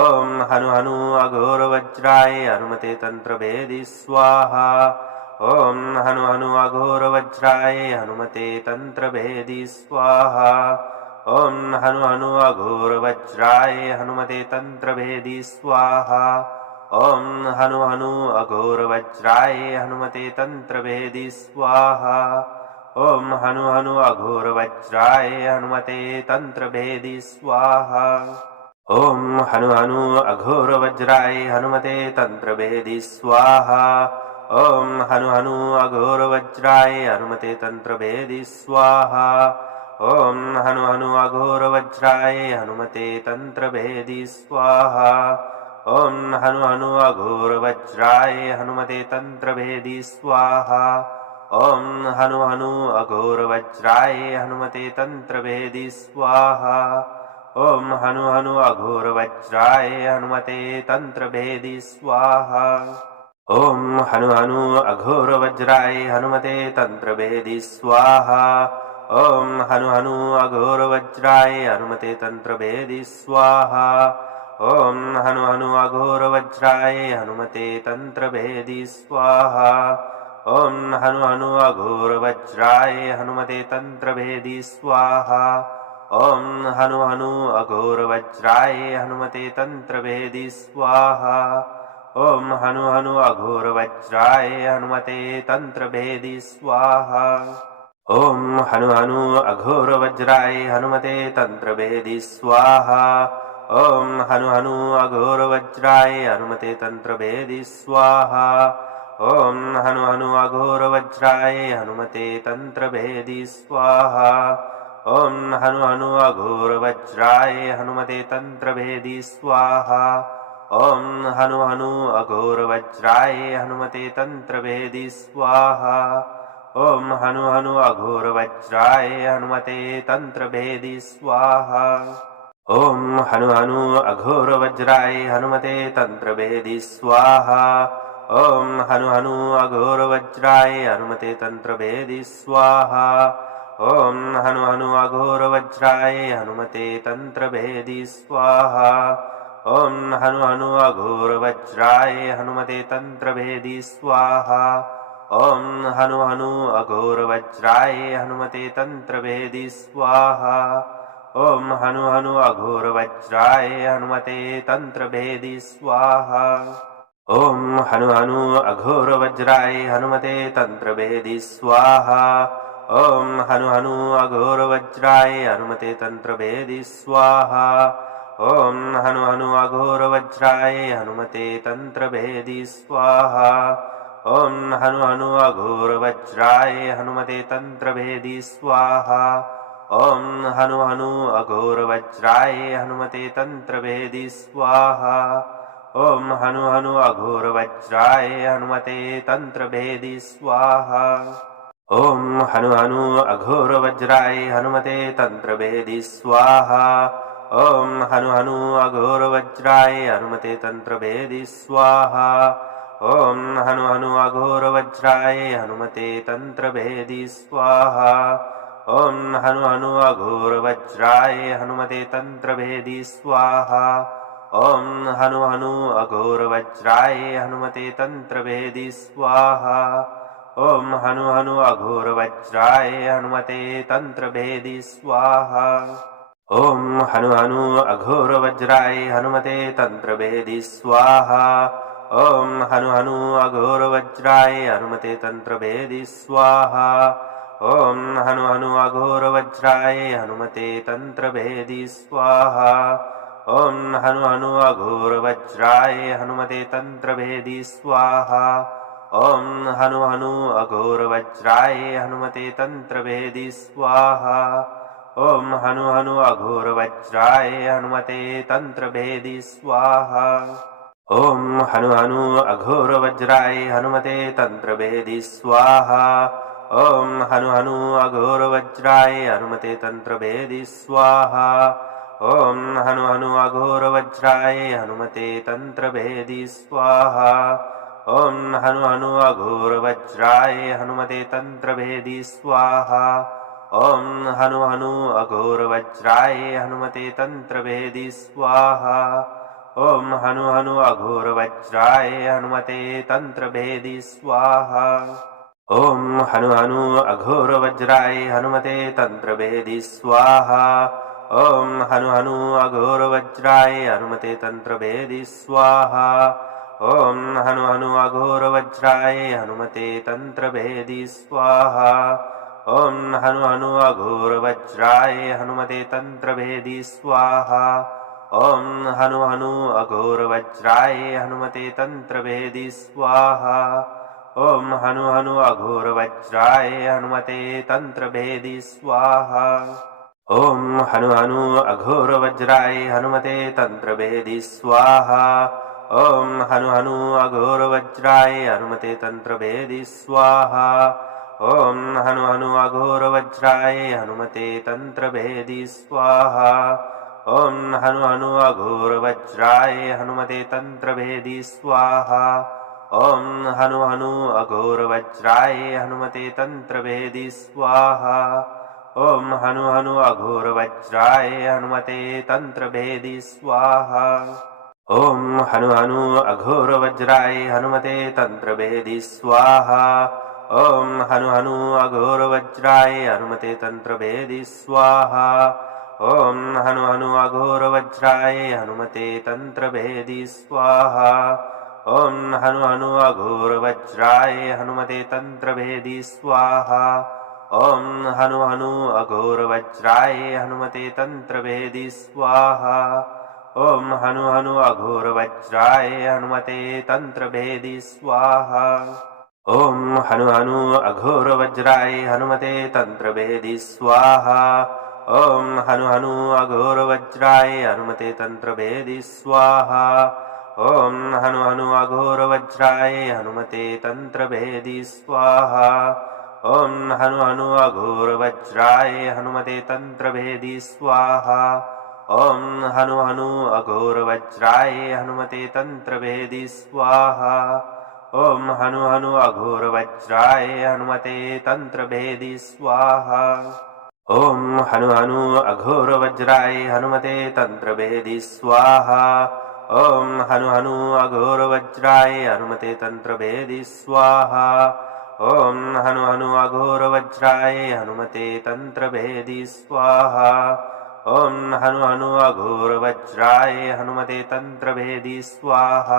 ॐ हनु हनु अघोरवज्राय हनुमते तन्त्रभेदी स्वाहा ॐ हनु हनु अघोरवज्राय हनुमते तन्त्रभेदी स्वाहा ॐ हनु हनु अघोरवज्राय हनुमते तन्त्रभेदी स्वाहा ॐ हनु हनु अघोरवज्राय हनुमते तन्त्रभेदी स्वाहा ॐ हनु हनु अघोरवज्राय हनुमते तन्त्रभेदी स्वाहा ॐ हनु हनु अघोरवज्राय हनुमते तन्त्रभेदी स्वाहा ॐ हनु हनु अघोरवज्राय हनुमते तन्त्रभेदी स्वाहा ॐ हनु हनु अघोरवज्राय हनुमते तन्त्रभेदी स्वाहा ॐ हनु हनु अघोरवज्राय हनुमते तन्त्रभेदी स्वाहा ॐ हनु हनु अघोरवज्राय हनुमते तन्त्रभेदी स्वाहा ॐ हनु हनु अघोरवज्राय हनुमते तन्त्रभेदी स्वाहा ॐ हनु हनु अघोरवज्राय हनुमते तन्त्रभेदी स्वाहा ॐ हनु हनु अघोरवज्राय हनुमते तन्त्रभेदी स्वाहा ॐ हनु हनु अघोरवज्राय हनुमते तन्त्रभेदी स्वाहा ॐ हनु हनु अघोरवज्राय हनुमते तन्त्रभेदी स्वाहा ॐ हनु हनु अघोरवज्राय हनुमते तन्त्रभेदी स्वाहा ॐ हनु हनु अघोरवज्राय हनुमते तन्त्रभेदी स्वाहा ॐ हनु हनु अघोरवज्राय हनुमते तन्त्रभेदी स्वाहा ॐ हनु हनु अघोरवज्राय हनुमते तन्त्रभेदी स्वाहा ॐ हनु हनु अघोरवज्राय हनुमते तन्त्रभेदी स्वाहा ॐ हनु हनु अघोरवज्राय हनुमते तन्त्रभेदी स्वाहा ॐ हनु हनु अघोरवज्राय हनुमते तन्त्रभेदी स्वाहा ॐ हनु हनु अघोरवज्राय हनुमते तन्त्रभेदी स्वाहा ॐ हनु हनु अघोरवज्राय हनुमते तन्त्रभेदी स्वाहा ॐ हनु हनु अघोरवज्राय हनुमते तन्त्रभेदी स्वाहा ॐ हनु हनु अघोरवज्राय हनुमते तन्त्रभेदी स्वाहा ॐ हनु हनु अघोरवज्राय हनुमते तन्त्रभेदी स्वाहा ॐ हनु हनु अघोरवज्राय हनुमते तन्त्रभेदी स्वाहा ॐ हनु हनु अघोरवज्राय हनुमते तन्त्रभेदी स्वाहा ॐ हनु हनु अघोरवज्राय हनुमते तन्त्रभेदी स्वाहा ॐ हनु हनु अघोरवज्राय हनुमते तन्त्रभेदी स्वाहा ॐ हनु हनु अघोरवज्राय हनुमते तन्त्रभेदी स्वाहा ॐ हनु हनु अघोरवज्राय हनुमते तन्त्रभेदी स्वाहा ॐ हनु हनु अघोरवज्राय हनुमते तन्त्रभेदी स्वाहा ॐ हनु हनु अघोरवज्राय हनुमते तन्त्रभेदी स्वाहा ॐ हनु हनु अघोरवज्राय हनुमते तन्त्रभेदी स्वाहा ॐ हनु हनु अघोरवज्राय हनुमते तन्त्रभेदी स्वाहा ॐ हनु हनु अघोरवज्राय हनुमते तन्त्रभेदी स्वाहा ॐ हनु हनु अघोरवज्राय हनुमते तन्त्रभेदी स्वाहा ॐ हनु हनु अघोरवज्राय हनुमते तन्त्रभेदी स्वाहा ॐ हनु हनु अघोरवज्राय हनुमते तन्त्रभेदी स्वाहा ॐ हनु हनु अघोरवज्राय हनुमते तन्त्रभेदी स्वाहा ॐ हनु हनु अघोरवज्राय हनुमते तन्त्रभेदी स्वाहा ॐ हनु हनु अघोरवज्राय हनुमते तन्त्रभेदी स्वाहा ॐ हनु हनु अघोरवज्राय हनुमते तन्त्रभेदी स्वाहा ॐ हनु हनु अघोरवज्राय हनुमते तन्त्रभेदी स्वाहा ॐ हनु हनु अघोरवज्राय हनुमते तन्त्रभेदी स्वाहा ॐ हनु हनु अघोरवज्राय हनुमते तन्त्रभेदी स्वाहा ॐ हनु हनु अघोरवज्राय हनुमते तन्त्रभेदी स्वाहा ॐ हनु हनु अघोरवज्राय हनुमते तन्त्रभेदी स्वाहा ॐ हनु हनु अघोरवज्राय हनुमते तन्त्रभेदी स्वाहा ॐ हनु हनु अघोरवज्राय हनुमते तन्त्रभेदी स्वाहा ॐ हनु हनु अघोरवज्राय हनुमते तन्त्रभेदी स्वाहा ॐ हनु हनु अघोरवज्राय हनुमते तन्त्रभेदी स्वाहा ॐ हनु हनु अघोरवज्राय हनुमते तन्त्रभेदी स्वाहा ॐ हनु हनु अघोरवज्राय हनुमते तन्त्रभेदी स्वाहा ॐ हनु हनु अघोरवज्राय हनुमते तन्त्रभेदी स्वाहा ॐ हनु हनु अघोरवज्राय हनुमते तन्त्रभेदी स्वाहा ॐ हनु हनु अघोरवज्राय हनुमते तन्त्रभेदी स्वाहा ॐ हनु हनु अघोरवज्राय हनुमते तन्त्रभेदी स्वाहा ॐ हनु हनु अघोरवज्राय हनुमते तन्त्रभेदी स्वाहा ॐ हनु हनु अघोरवज्राय हनुमते तन्त्रभेदी स्वाहा ॐ हनु हनु अघोरवज्राय हनुमते तन्त्रभेदी स्वाहा ॐ हनु हनु अघोरवज्राय हनुमते तन्त्रभेदी स्वाहा ॐ हनु हनु अघोरवज्राय हनुमते तन्त्रभेदी स्वाहा ॐ हनु हनु अघोरवज्राय हनुमते तन्त्रभेदी स्वाहा ॐ हनु हनु अघोरवज्राय हनुमते तन्त्रभेदी स्वाहा ॐ हनु हनु अघोरवज्राय हनुमते तन्त्रभेदी स्वाहा ॐ हनु हनु अघोरवज्राय हनुमते तन्त्रभेदी स्वाहा ॐ हनु हनु अघोरवज्राय हनुमते तन्त्रभेदी स्वाहा ॐ हनु हनु अघोरवज्राय हनुमते तन्त्रभेदी स्वाहा ॐ हनु हनु अघोरवज्राय हनुमते तन्त्रभेदी स्वाहा ॐ हनु हनु अघोरवज्राय हनुमते तन्त्रभेदी स्वाहा ॐ हनु हनु अघोरवज्राय हनुमते तन्त्रभेदी स्वाहा ॐ हनु हनु अघोरवज्राय हनुमते तन्त्रभेदी स्वाहा ॐ हनु हनु अघोरवज्राय हनुमते तन्त्रभेदी स्वाहा ॐ हनु हनु अघोरवज्राय हनुमते तन्त्रभेदी स्वाहा ॐ हनु हनु अघोरवज्राय हनुमते तन्त्रभेदी स्वाहा ॐ हनु हनु अघोरवज्राय हनुमते तन्त्रभेदी स्वाहा ॐ हनु हनु अघोरवज्राय हनुमते तन्त्रभेदी स्वाहा ॐ हनु हनु अघोरवज्राय हनुमते तन्त्रभेदी स्वाहा ॐ हनु हनु अघोरवज्राय हनुमते तन्त्रभेदी स्वाहा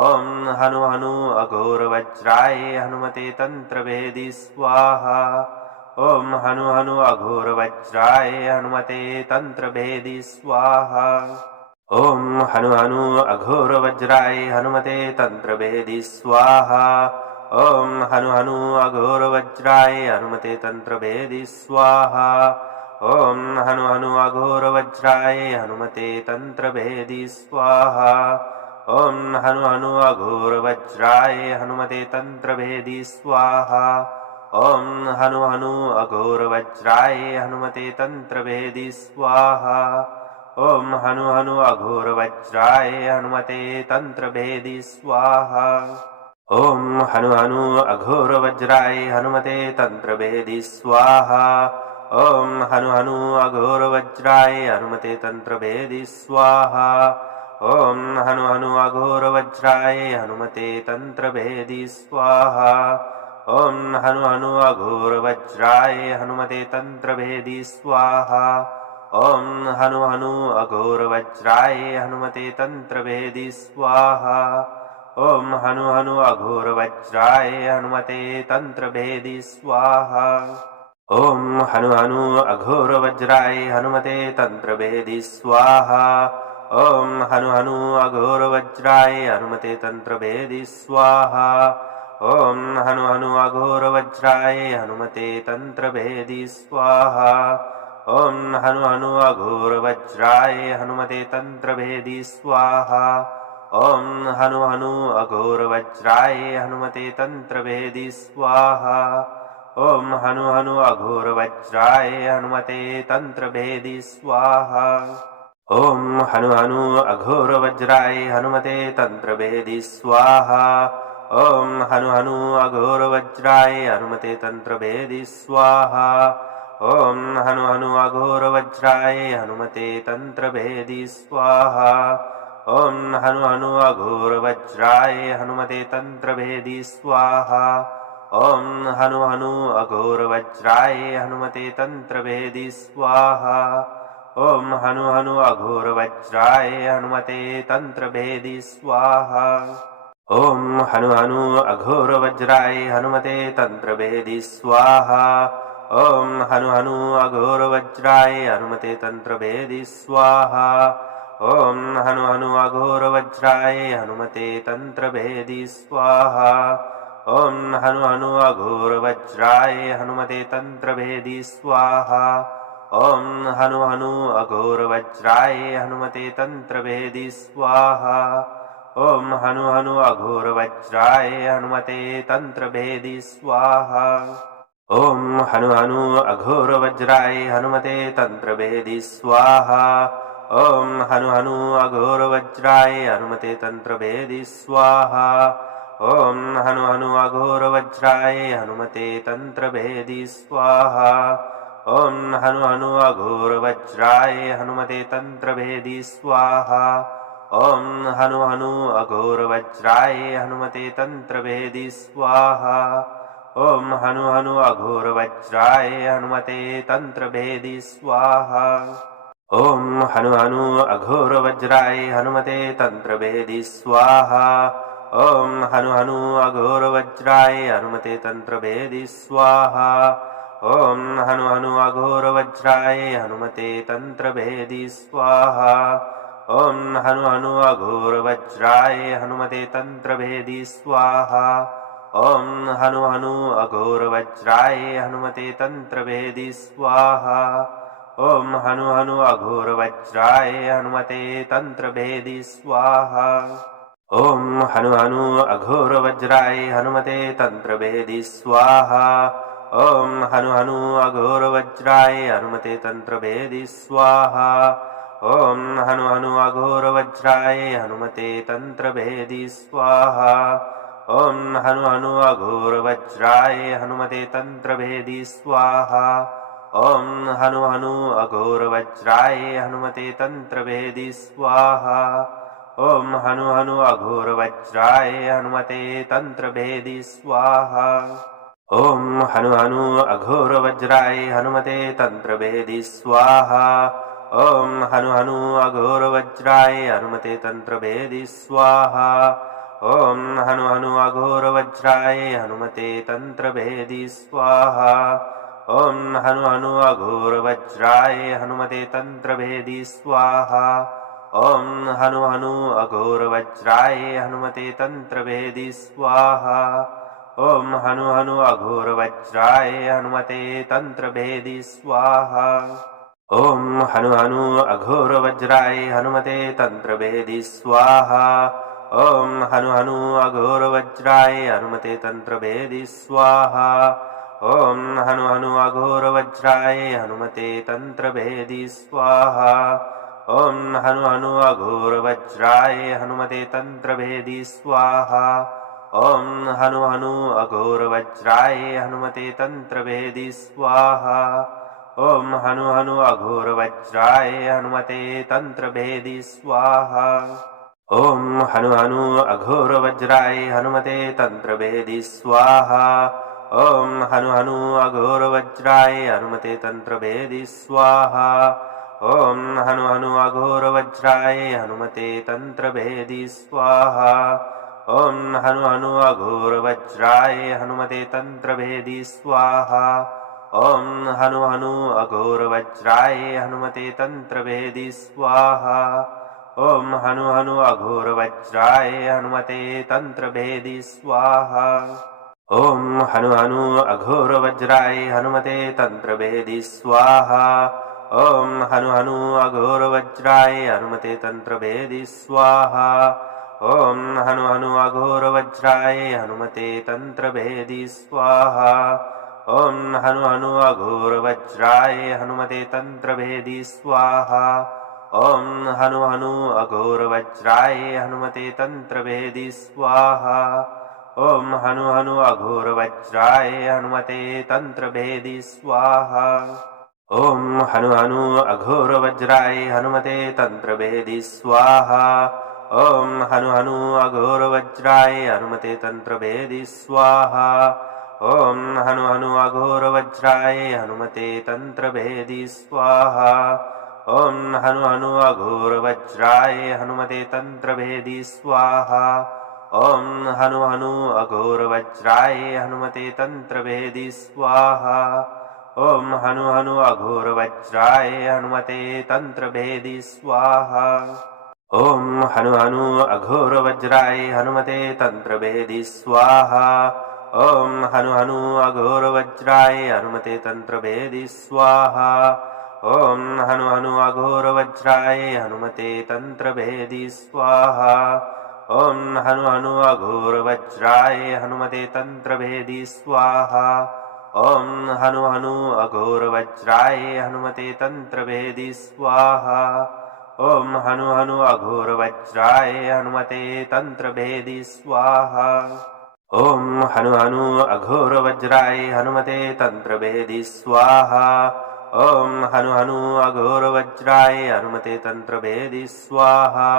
ॐ हनु हनु अघोरवज्राय हनुमते तन्त्रभेदी स्वाहा ॐ हनु हनु अघोरवज्राय हनुमते तन्त्रभेदी स्वाहा ॐ हनु हनु अघोरवज्राय हनुमते तन्त्रभेदी स्वाहा ॐ हनु हनु अघोरवज्राय हनुमते तन्त्रभेदी स्वाहा ॐ हनु हनु अघोरवज्राय हनुमते तन्त्रभेदी स्वाहा ॐ हनु हनु अघोरवज्राय हनुमते तन्त्रभेदी स्वाहा ॐ हनु हनु अघोरवज्राय हनुमते तन्त्रभेदी स्वाहा ॐ हनु हनु अघोरवज्राय हनुमते तन्त्रभेदी स्वाहा ॐ हनु हनु अघोरवज्राय हनुमते तन्त्रभेदी स्वाहा ॐ हनु हनु अघोरवज्राय हनुमते तन्त्रभेदी स्वाहा ॐ हनु हनु अघोरवज्राय हनुमते तन्त्रभेदी स्वाहा ॐ हनु हनु अघोरवज्राय हनुमते तन्त्रभेदी स्वाहा ओम हनु हनु अघोर वज्राय हनुमते तंत्र भेदी स्वाहा। ओम हनु हनु अघोर वज्राय हनुमते तंत्र भेदी स्वाहा। ओम हनु हनु अघोर वज्राय हनुमते तंत्र भेदी स्वाहा। ओम हनु हनु अघोर वज्राय हनुमते तंत्र भेदी स्वाहा। ओम हनु हनु अघोर वज्राय हनुमते तंत्र भेदी स्वाहा। ओम हनु हनु अघोर वज्राय हनुमते तंत्र भेदी स्वाहा। ओम हनु हनु अघोर वज्राय हनुमते तंत्र भेदी स्वाहा। ओम हनु हनु अघोर वज्राय हनुमते तंत्र भेदी स्वाहा। ओम हनु हनु अघोर वज्राय हनुमते तंत्र भेदी स्वाहा। ओम हनु हनु अघोर वज्राय हनुमते तंत्र भेदी स्वाहा। ओम हनु हनु अघोर वज्राय हनुमते तंत्र भेदी स्वाहा। ओम हनु हनु अघोर वज्राय हनुमते तंत्र भेदी स्वाहा। ओम हनु हनु अघोर वज्राय हनुमते तंत्र भेदी स्वाहा। ओम हनु हनु अघोर वज्राय हनुमते तंत्र भेदी स्वाहा। ओम हनु हनु अघोर वज्राय हनुमते तंत्र भेदी स्वाहा। ओम हनु हनु अघोर वज्राय हनुमते तंत्र भेदी स्वाहा। ओम हनु हनु अघोर वज्राय हनुमते तंत्र भेदी स्वाहा। ओम हनु हनु अघोर वज्राय हनुमते तंत्र भेदी स्वाहा। ओम हनु हनु अघोर वज्राय हनुमते तंत्र भेदी स्वाहा। ओम हनु हनु अघोर वज्राय हनुमते तंत्र भेदी स्वाहा। ओम हनु हनु अघोर वज्राय हनुमते तंत्र भेदी स्वाहा। ओम हनु हनु अघोर वज्राय हनुमते तंत्र भेदी स्वाहा। ओम हनु हनु अघोर वज्राय हनुमते तंत्र भेदी स्वाहा। ओम हनु हनु अघोर वज्राय हनुमते तंत्र भेदी स्वाहा। ओम हनु हनु अघोर वज्राय हनुमते तंत्र भेदी स्वाहा। ओम हनु हनु अघोर वज्राय हनुमते तंत्र भेदी स्वाहा। ओम हनु हनु अघोर वज्राय हनुमते तंत्र भेदी स्वाहा। ओम हनु हनु अघोर वज्राय हनुमते तंत्र भेदी स्वाहा। ओम हनु हनु अघोर वज्राय हनुमते तंत्र भेदी स्वाहा। ओम हनु हनु अघोर वज्राय हनुमते तंत्र भेदी स्वाहा। ओम हनु हनु अघोर वज्राय हनुमते तंत्र भेदी स्वाहा। ओम हनु हनु अघोर वज्राय हनुमते तंत्र भेदी स्वाहा। ओम हनु हनु अघोर वज्राय हनुमते तंत्र भेदी स्वाहा। ओम हनु हनु अघोर वज्राय हनुमते तंत्र भेदी स्वाहा। ओम हनु हनु अघोर वज्राय हनुमते तंत्र भेदी स्वाहा। ओम हनु हनु अघोर वज्राय हनुमते तंत्र भेदी स्वाहा। ओम हनु हनु अघोर वज्राय हनुमते तंत्र भेदी स्वाहा। ओम हनु हनु अघोर वज्राय हनुमते तंत्र भेदी स्वाहा। ओम हनु हनु अघोर वज्राय हनुमते तंत्र भेदी स्वाहा। ओम हनु हनु अघोर वज्राय हनुमते तंत्र भेदी स्वाहा। ओम हनु हनु अघोर वज्राय हनुमते तंत्र भेदी स्वाहा। ओम हनु हनु अघोर वज्राय हनुमते तंत्र भेदी स्वाहा। ओम हनु हनु अघोर वज्राय हनुमते तंत्र भेदी स्वाहा। ओम हनु हनु अघोर वज्राय हनुमते तंत्र भेदी स्वाहा। ओम हनु हनु अघोर वज्राय हनुमते तंत्र भेदी स्वाहा। ओम हनु हनु अघोर वज्राय हनुमते तंत्र भेदी स्वाहा। ओम हनु हनु अघोर वज्राय हनुमते तंत्र भेदी स्वाहा। ओम हनु हनु अघोर वज्राय हनुमते तंत्र भेदी स्वाहा। ओम हनु हनु अघोर वज्राय हनुमते तंत्र भेदी स्वाहा। ओम हनु हनु अघोर वज्राय हनुमते तंत्र भेदी स्वाहा। ओम हनु हनु अघोर वज्राय हनुमते तंत्र भेदी स्वाहा। ओम हनु हनु अघोर वज्राय हनुमते तंत्र भेदी स्वाहा। ॐ हनु हनु अघोरवज्राय हनुमते तन्त्रभेदी स्वाहा ॐ हनु हनु अघोरवज्राय हनुमते तन्त्रभेदी स्वाहा ॐ हनु हनु अघोरवज्राय हनुमते तन्त्रभेदी स्वाहा ॐ हनु हनु अघोरवज्राय हनुमते तन्त्रभेदी स्वाहा ॐ हनु हनु अघोरवज्राय हनुमते तन्त्रभेदी स्वाहा ॐ हनु हनु अघोरवज्राय हनुमते तन्त्रभेदी स्वाहा ॐ हनु हनु अघोरवज्राय हनुमते तन्त्रभेदी स्वाहा ॐ हनु हनु अघोरवज्राय हनुमते तन्त्रभेदी स्वाहा ॐ हनु हनु अघोरवज्राय हनुमते तन्त्रभेदी स्वाहा ॐ हनु हनु अघोरवज्राय हनुमते तन्त्रभेदी स्वाहा ॐ हनु हनु अघोरवज्राय हनुमते तन्त्रभेदी स्वाहा ॐ हनु हनु अघोरवज्राय हनुमते तन्त्रभेदी स्वाहा ॐ हनु हनु अघोरवज्राय हनुमते तन्त्रभेदी स्वाहा ॐ हनु हनु अघोरवज्राय हनुमते तन्त्रभेदी स्वाहा ॐ हनु हनु अघोरवज्राय हनुमते तन्त्रभेदी स्वाहा ॐ हनु हनु अघोरवज्राय हनुमते तन्त्रभेदी स्वाहा ॐ हनु हनु अघोरवज्राय हनुमते तन्त्रभेदी स्वाहा ॐ हनु हनु अघोरवज्राय हनुमते तन्त्रभेदी स्वाहा ॐ हनु हनु अघोरवज्राय हनुमते तन्त्रभेदी स्वाहा ॐ हनु हनु अघोरवज्राय हनुमते तन्त्रभेदी स्वाहा ॐ हनु हनु अघोरवज्राय हनुमते तन्त्रभेदी स्वाहा ॐ हनु हनु अघोरवज्राय हनुमते तन्त्रभेदी स्वाहा ॐ हनु हनु अघोरवज्राय हनुमते तन्त्रभेदी स्वाहा ॐ हनु हनु अघोरवज्राय हनुमते तन्त्रभेदी स्वाहा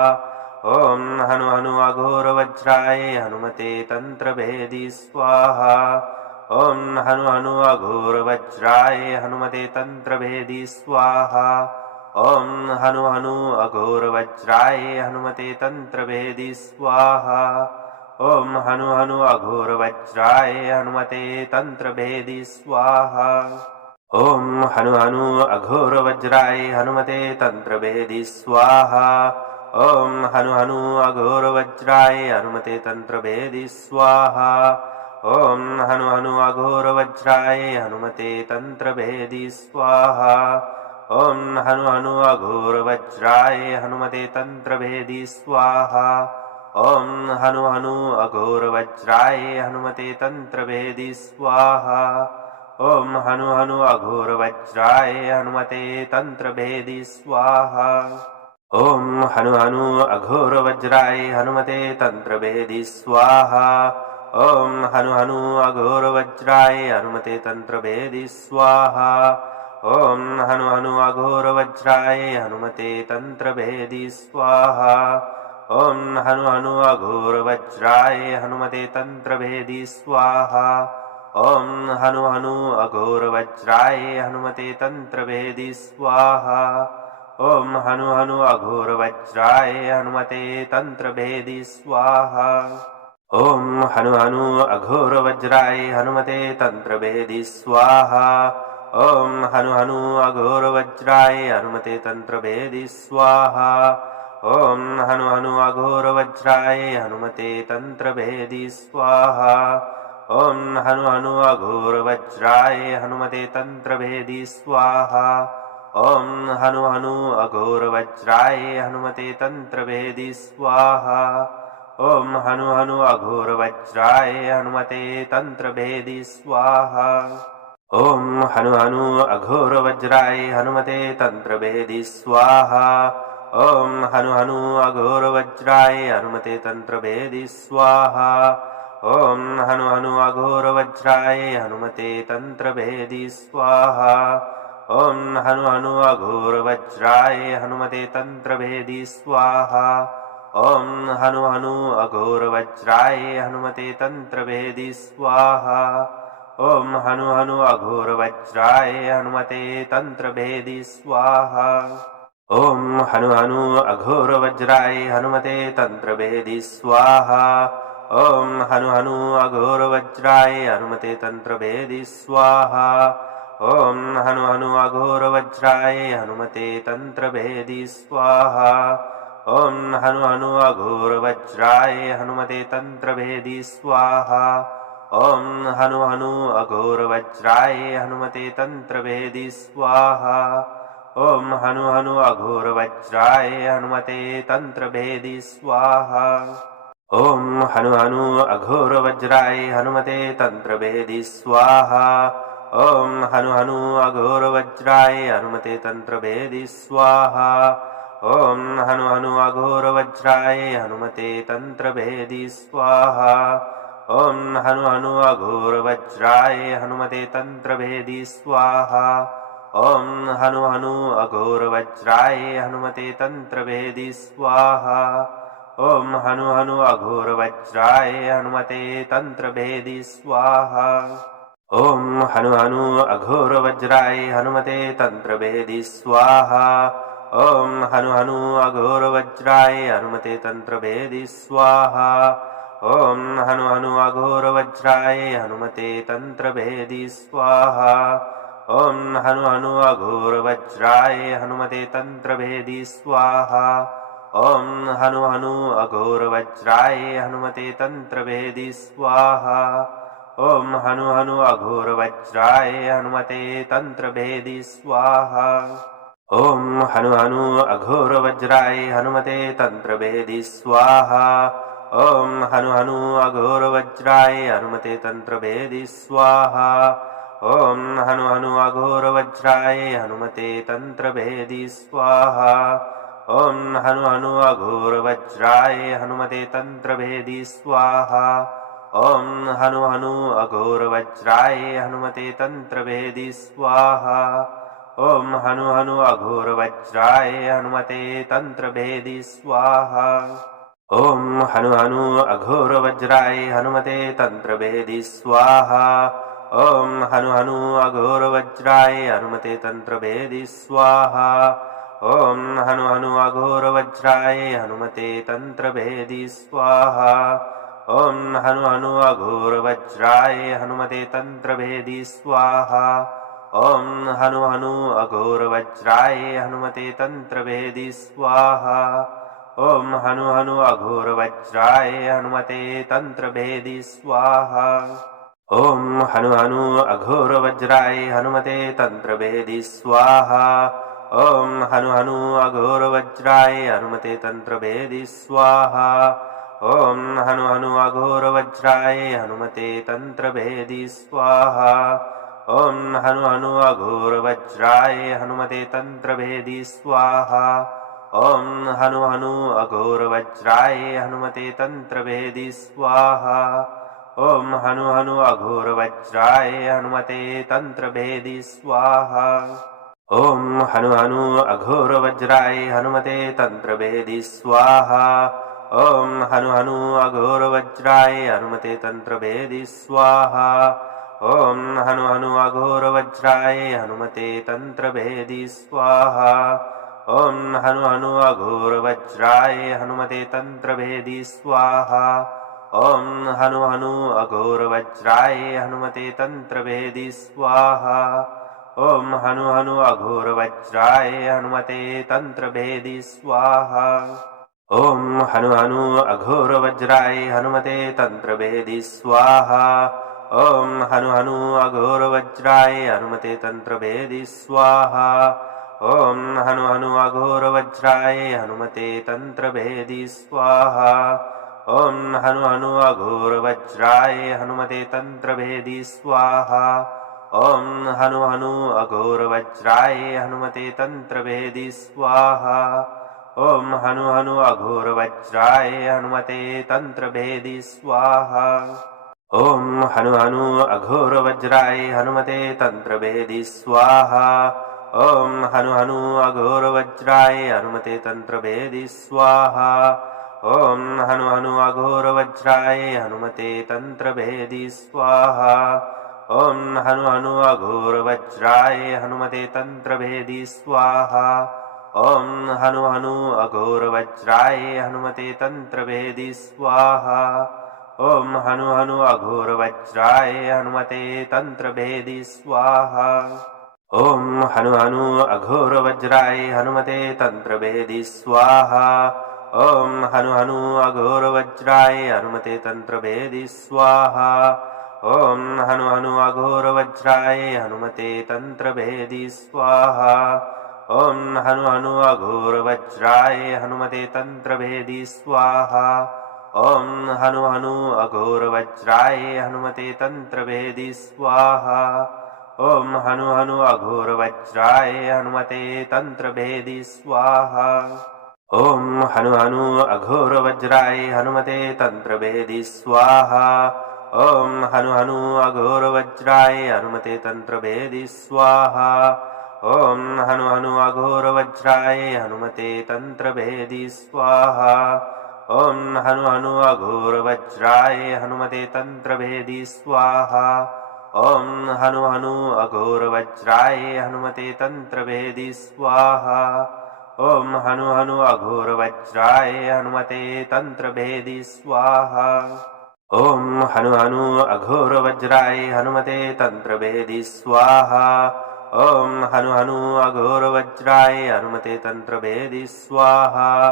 ॐ हनु हनु अघोरवज्राय हनुमते तन्त्रभेदी स्वाहा ॐ हनु हनु अघोरवज्राय हनुमते तन्त्रभेदी स्वाहा ॐ हनु हनु अघोरवज्राय हनुमते तन्त्रभेदी स्वाहा ॐ हनु हनु अघोरवज्राय हनुमते तन्त्रभेदी स्वाहा ॐ हनु हनु अघोरवज्राय हनुमते तन्त्रभेदी स्वाहा ॐ हनु हनु अघोरवज्राय हनुमते तन्त्रभेदी स्वाहा ॐ हनु हनु अघोरवज्राय हनुमते तन्त्रभेदी स्वाहा ॐ हनु हनु अघोरवज्राय हनुमते तन्त्रभेदी स्वाहा ॐ हनु हनु अघोरवज्राय हनुमते तन्त्रभेदी स्वाहा ॐ हनु हनु अघोरवज्राय हनुमते तन्त्रभेदी स्वाहा ॐ हनु हनु अघोरवज्राय हनुमते तन्त्रभेदी स्वाहा ॐ हनु हनु अघोरवज्राय हनुमते तन्त्रभेदी स्वाहा ॐ हनु हनु अघोरवज्राय हनुमते तन्त्रभेदी स्वाहा ॐ हनु हनु अघोरवज्राय हनुमते तन्त्रभेदी स्वाहा ॐ हनु हनु अघोरवज्राय हनुमते तन्त्रभेदी स्वाहा ॐ हनु हनु अघोरवज्राय हनुमते तन्त्रभेदी स्वाहा ॐ हनु हनु अघोरवज्राय हनुमते तन्त्रभेदी स्वाहा ॐ हनु हनु अघोरवज्राय हनुमते तन्त्रभेदी स्वाहा ॐ हनु हनु अघोरवज्राय हनुमते तन्त्रभेदी स्वाहा ॐ हनु हनु अघोरवज्राय हनुमते तन्त्रभेदी स्वाहा ॐ हनु हनु अघोरवज्राय हनुमते तन्त्रभेदी स्वाहा ॐ हनु हनु अघोरवज्राय हनुमते तन्त्रभेदी स्वाहा ॐ हनु हनु अघोरवज्राय हनुमते तन्त्रभेदी स्वाहा ॐ हनु हनु अघोरवज्राय हनुमते तन्त्रभेदी स्वाहा ॐ हनु हनु अघोरवज्राय हनुमते तन्त्रभेदी स्वाहा ॐ हनु हनु अघोरवज्राय हनुमते तन्त्रभेदी स्वाहा ॐ हनु हनु अघोरवज्राय हनुमते तन्त्रभेदी स्वाहा ॐ हनु हनु अघोरवज्राय हनुमते तन्त्रभेदी स्वाहा ओम हनु हनु अघोर वज्राय हनुमते तंत्र भेदी स्वाहा। ओम हनु हनु अघोर वज्राय हनुमते तंत्र भेदी स्वाहा। ओम हनु हनु अघोर वज्राय हनुमते तंत्र भेदी स्वाहा। ओम हनु हनु अघोर वज्राय हनुमते तंत्र भेदी स्वाहा। ओम हनु हनु अघोर वज्राय हनुमते तंत्र भेदी स्वाहा। ओम हनु हनु अघोर वज्राय हनुमते तंत्र भेदी स्वाहा। ओम हनु हनु अघोर वज्राय हनुमते तंत्र भेदी स्वाहा। ओम हनु हनु अघोर वज्राय हनुमते तंत्र भेदी स्वाहा। ओम हनु हनु अघोर वज्राय हनुमते तंत्र भेदी स्वाहा। ओम हनु हनु अघोर वज्राय हनुमते तंत्र भेदी स्वाहा। ओम हनु हनु अघोर वज्राय हनुमते तंत्र भेदी स्वाहा। ओम हनु हनु अघोर वज्राय हनुमते तंत्र भेदी स्वाहा। ओम हनु हनु अघोर वज्राय हनुमते तंत्र भेदी स्वाहा। ओम हनु हनु अघोर वज्राय हनुमते तंत्र भेदी स्वाहा। ओम हनु हनु अघोर वज्राय हनुमते तंत्र भेदी स्वाहा। ओम हनु हनु अघोर वज्राय हनुमते तंत्र भेदी स्वाहा। ओम हनु हनु अघोर वज्राय हनुमते तंत्र भेदी स्वाहा। ओम हनु हनु अघोर वज्राय हनुमते तंत्र भेदी स्वाहा। ओम हनु हनु अघोर वज्राय हनुमते तंत्र भेदी स्वाहा। ओम हनु हनु अघोर वज्राय हनुमते तंत्र भेदी स्वाहा। ओम हनु हनु अघोर वज्राय हनुमते तंत्र भेदी स्वाहा। ओम हनु हनु अघोर वज्राय हनुमते तंत्र भेदी स्वाहा। ओम हनु हनु अघोर वज्राय हनुमते तंत्र भेदी स्वाहा। ओम हनु हनु अघोर वज्राय हनुमते तंत्र भेदी स्वाहा। ओम हनु हनु अघोर वज्राय हनुमते तंत्र भेदी स्वाहा। ओम हनु हनु अघोर वज्राय हनुमते तंत्र भेदी स्वाहा। ओम हनु हनु अघोर वज्राय हनुमते तंत्र भेदी स्वाहा। ओम हनु हनु अघोर वज्राय हनुमते तंत्र भेदी स्वाहा। ओम हनु हनु अघोर वज्राय हनुमते तंत्र भेदी स्वाहा। ओम हनु हनु अघोर वज्राय हनुमते तंत्र भेदी स्वाहा। ओम हनु हनु अघोर वज्राय हनुमते तंत्र भेदी स्वाहा। ओम हनु हनु अघोर वज्राय हनुमते तंत्र भेदी स्वाहा। ओम हनु हनु अघोर वज्राय हनुमते तंत्र भेदी स्वाहा। ओम हनु हनु अघोर वज्राय हनुमते तंत्र भेदी स्वाहा। ओम हनु हनु अघोर वज्राय हनुमते तंत्र भेदी स्वाहा। ओम हनु हनु अघोर वज्राय हनुमते तंत्र भेदी स्वाहा। ओम हनु हनु अघोर वज्राय हनुमते तंत्र भेदी स्वाहा। ओम हनु हनु अघोर वज्राय हनुमते तंत्र भेदी स्वाहा। ओम हनु हनु अघोर वज्राय हनुमते तंत्र भेदी स्वाहा। ओम हनु हनु अघोर वज्राय हनुमते तंत्र भेदी स्वाहा। ओम हनु हनु अघोर वज्राय हनुमते तंत्र भेदी स्वाहा। ओम हनु हनु अघोर वज्राय हनुमते तंत्र भेदी स्वाहा। ओम हनु हनु अघोर वज्राय हनुमते तंत्र भेदी स्वाहा। ओम हनु हनु अघोर वज्राय हनुमते तंत्र भेदी स्वाहा। ओम हनु हनु अघोर वज्राय हनुमते तंत्र भेदी स्वाहा। ओम हनु हनु अघोर वज्राय हनुमते तंत्र भेदी स्वाहा। ओम हनु हनु अघोर वज्राय हनुमते तंत्र भेदी स्वाहा। ओम हनु हनु अघोर वज्राय हनुमते तंत्र भेदी स्वाहा। ओम हनु हनु अघोर वज्राय हनुमते तंत्र भेदी स्वाहा। ओम हनु हनु अघोर वज्राय हनुमते तंत्र भेदी स्वाहा। ओम हनु हनु अघोर वज्राय हनुमते तंत्र भेदी स्वाहा। ओम हनु हनु अघोर वज्राय हनुमते तंत्र भेदी स्वाहा। ओम हनु हनु अघोर वज्राय हनुमते तंत्र भेदी स्वाहा। ओम हनु हनु अघोर वज्राय हनुमते तंत्र भेदी स्वाहा। ओम हनु हनु अघोर वज्राय हनुमते तंत्र भेदी स्वाहा। ओम हनु हनु अघोर वज्राय हनुमते तंत्र भेदी स्वाहा। ओम हनु हनु अघोर वज्राय हनुमते तंत्र भेदी स्वाहा। ओम हनु हनु अघोर वज्राय हनुमते तंत्र भेदी स्वाहा। ओम हनु हनु अघोर वज्राय हनुमते तंत्र भेदी स्वाहा। ओम हनु हनु अघोर वज्राय हनुमते तंत्र भेदी स्वाहा। ओम हनु हनु अघोर वज्राय हनुमते तंत्र भेदी स्वाहा। ओम हनु हनु अघोर वज्राय हनुमते तंत्र भेदी स्वाहा। ओम हनु हनु अघोर वज्राय हनुमते तंत्र भेदी स्वाहा। ओम हनु हनु अघोर वज्राय हनुमते तंत्र भेदी स्वाहा। ओम हनु हनु अघोर वज्राय हनुमते तंत्र भेदी स्वाहा। ओम हनु हनु अघोर वज्राय हनुमते तंत्र भेदी स्वाहा। ओम हनु हनु अघोर वज्राय हनुमते तंत्र भेदी स्वाहा।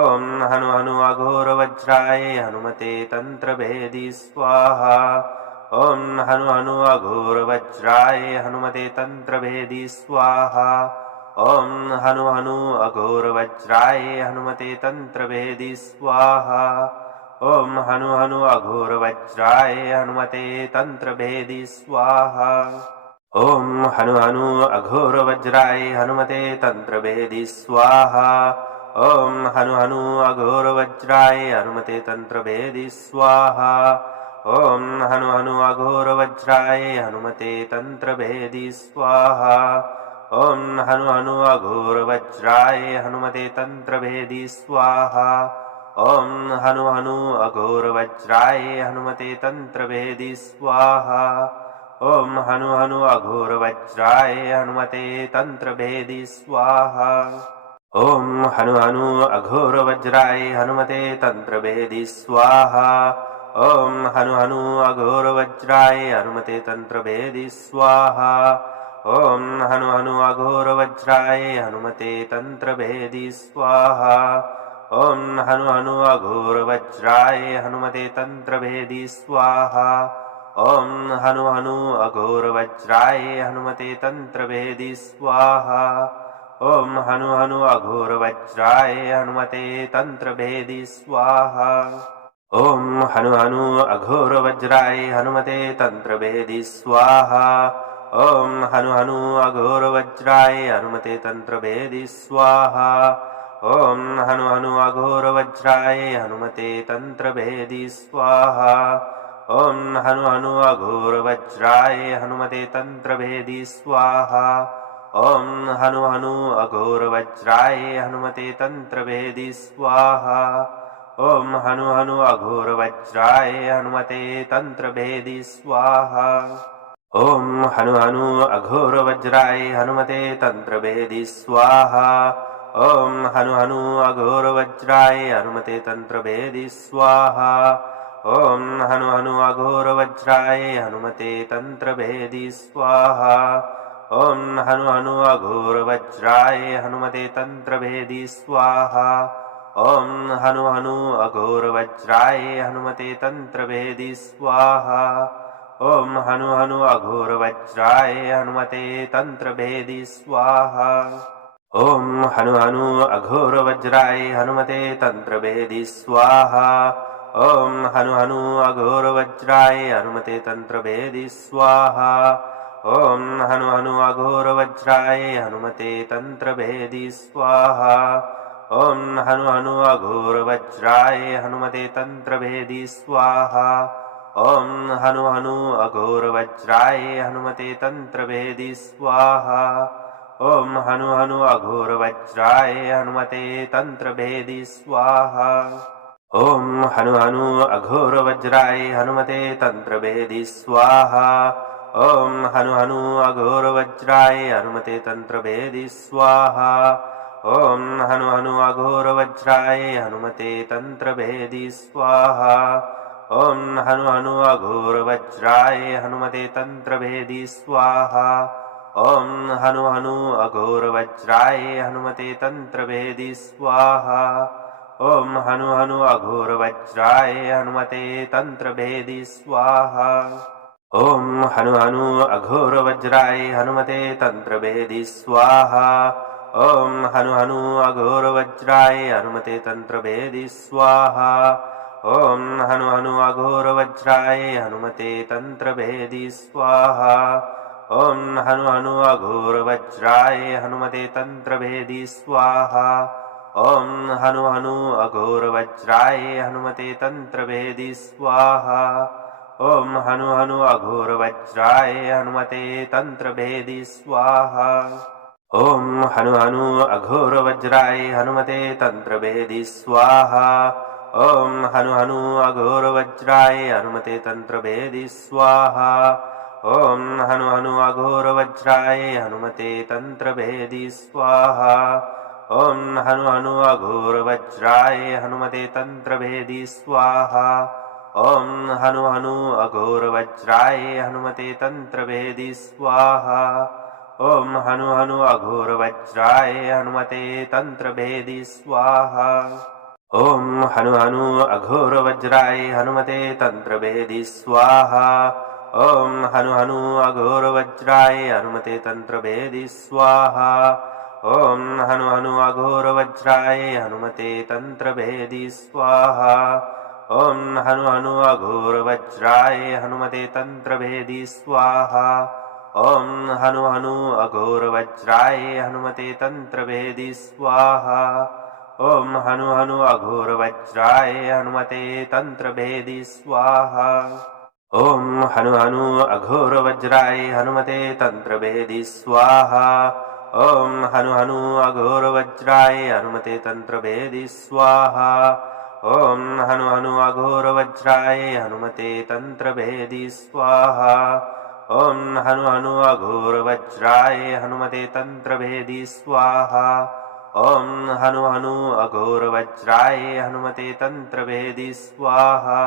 ओम हनु हनु अघोर वज्राय हनुमते तंत्र भेदी स्वाहा। ओम हनु हनु अघोर वज्राय हनुमते तंत्र भेदी स्वाहा। ओम हनु हनु अघोर वज्राय हनुमते तंत्र भेदी स्वाहा। ओम हनु हनु अघोर वज्राय हनुमते तंत्र भेदी स्वाहा। ओम हनु हनु अघोर वज्राय हनुमते तंत्र भेदी स्वाहा। ओम हनु हनु अघोर वज्राय हनुमते तंत्र भेदी स्वाहा। ओम हनु हनु अघोर वज्राय हनुमते तंत्र भेदी स्वाहा। ओम हनु हनु अघोर वज्राय हनुमते तंत्र भेदी स्वाहा। ओम हनु हनु अघोर वज्राय हनुमते तंत्र भेदी स्वाहा। ओम हनु हनु अघोर वज्राय हनुमते तंत्र भेदी स्वाहा। ओम हनु हनु अघोर वज्राय हनुमते तंत्र भेदी स्वाहा। ओम हनु हनु अघोर वज्राय हनुमते तंत्र भेदी स्वाहा। ओम हनु हनु अघोर वज्राय हनुमते तंत्र भेदी स्वाहा। ओम हनु हनु अघोर वज्राय हनुमते तंत्र भेदी स्वाहा। ओम हनु हनु अघोर वज्राय हनुमते तंत्र भेदी स्वाहा। ओम हनु हनु अघोर वज्राय हनुमते तंत्र भेदी स्वाहा। ओम हनु हनु अघोर वज्राय हनुमते तंत्र भेदी स्वाहा। ओम हनु हनु अघोर वज्राय हनुमते तंत्र भेदी स्वाहा। ओम हनु हनु अघोर वज्राय हनुमते तंत्र भेदी स्वाहा। ओम हनु हनु अघोर वज्राय हनुमते तंत्र भेदी स्वाहा। ओम हनु हनु अघोर वज्राय हनुमते तंत्र भेदी स्वाहा। ओम हनु हनु अघोर वज्राय हनुमते तंत्र भेदी स्वाहा। ओम हनु हनु अघोर वज्राय हनुमते तंत्र भेदी स्वाहा। ओम हनु हनु अघोर वज्राय हनुमते तंत्र भेदी स्वाहा। ओम हनु हनु अघोर वज्राय हनुमते तंत्र भेदी स्वाहा। ओम हनु हनु अघोर वज्राय हनुमते तंत्र भेदी स्वाहा। ओम हनु हनु अघोर वज्राय हनुमते तंत्र भेदी स्वाहा। ओम हनु हनु अघोर वज्राय हनुमते तंत्र भेदी स्वाहा। ओम हनु हनु अघोर वज्राय हनुमते तंत्र भेदी स्वाहा। ओम हनु हनु अघोर वज्राय हनुमते तंत्र भेदी स्वाहा। ओम हनु हनु अघोर वज्राय हनुमते तंत्र भेदी स्वाहा। ओम हनु हनु अघोर वज्राय हनुमते तंत्र भेदी स्वाहा। ओम हनु हनु अघोर वज्राय हनुमते तंत्र भेदी स्वाहा। ओम हनु हनु अघोर वज्राय हनुमते तंत्र भेदी स्वाहा। ओम हनु हनु अघोर वज्राय हनुमते तंत्र भेदी स्वाहा। ओम हनु हनु अघोर वज्राय हनुमते तंत्र भेदी स्वाहा। ओम हनु हनु अघोर वज्राय हनुमते तंत्र भेदी स्वाहा। ॐ हनु हनु अघोरवज्राय हनुमते तन्त्रभेदी स्वाहा ॐ हनु हनु अघोरवज्राय हनुमते तन्त्रभेदी स्वाहा ॐ हनु हनु अघोरवज्राय हनुमते तन्त्रभेदी स्वाहा ॐ हनु हनु अघोरवज्राय हनुमते तन्त्रभेदी स्वाहा ॐ हनु हनु अघोरवज्राय हनुमते तन्त्रभेदी स्वाहा ॐ हनु हनु अघोरवज्राय हनुमते तन्त्रभेदी स्वाहा ॐ हनु हनु अघोरवज्राय हनुमते तन्त्रभेदी स्वाहा ॐ हनु हनु अघोरवज्राय हनुमते तन्त्रभेदी स्वाहा ॐ हनु हनु अघोरवज्राय हनुमते तन्त्रभेदी स्वाहा ॐ हनु हनु अघोरवज्राय हनुमते तन्त्रभेदी स्वाहा ॐ हनु हनु अघोरवज्राय हनुमते तन्त्रभेदी स्वाहा ॐ हनु हनु अघोरवज्राय हनुमते तन्त्रभेदी स्वाहा ॐ हनु हनु अघोरवज्राय हनुमते तन्त्रभेदी स्वाहा ॐ हनु हनु अघोरवज्राय हनुमते तन्त्रभेदी स्वाहा ॐ हनु हनु अघोरवज्राय हनुमते तन्त्रभेदी स्वाहा ॐ हनु हनु अघोरवज्राय हनुमते तन्त्रभेदी स्वाहा ॐ हनु हनु अघोरवज्राय हनुमते तन्त्रभेदी स्वाहा ॐ हनु हनु अघोरवज्राय हनुमते तन्त्रभेदी स्वाहा ॐ हनु हनु अघोरवज्राय हनुमते तन्त्रभेदी स्वाहा ॐ हनु हनु अघोरवज्राय हनुमते तन्त्रभेदी स्वाहा ॐ हनु हनु अघोरवज्राय हनुमते तन्त्रभेदी स्वाहा ॐ हनु हनु अघोरवज्राय हनुमते तन्त्रभेदी स्वाहा ॐ हनु हनु अघोरवज्राय हनुमते तन्त्रभेदी स्वाहा ॐ हनु हनु अघोरवज्राय हनुमते तन्त्रभेदी स्वाहा ॐ हनु हनु अघोरवज्राय हनुमते तन्त्रभेदी स्वाहा ॐ हनु हनु अघोरवज्राय हनुमते तन्त्रभेदी स्वाहा ॐ हनु हनु अघोरवज्राय हनुमते तन्त्रभेदी स्वाहा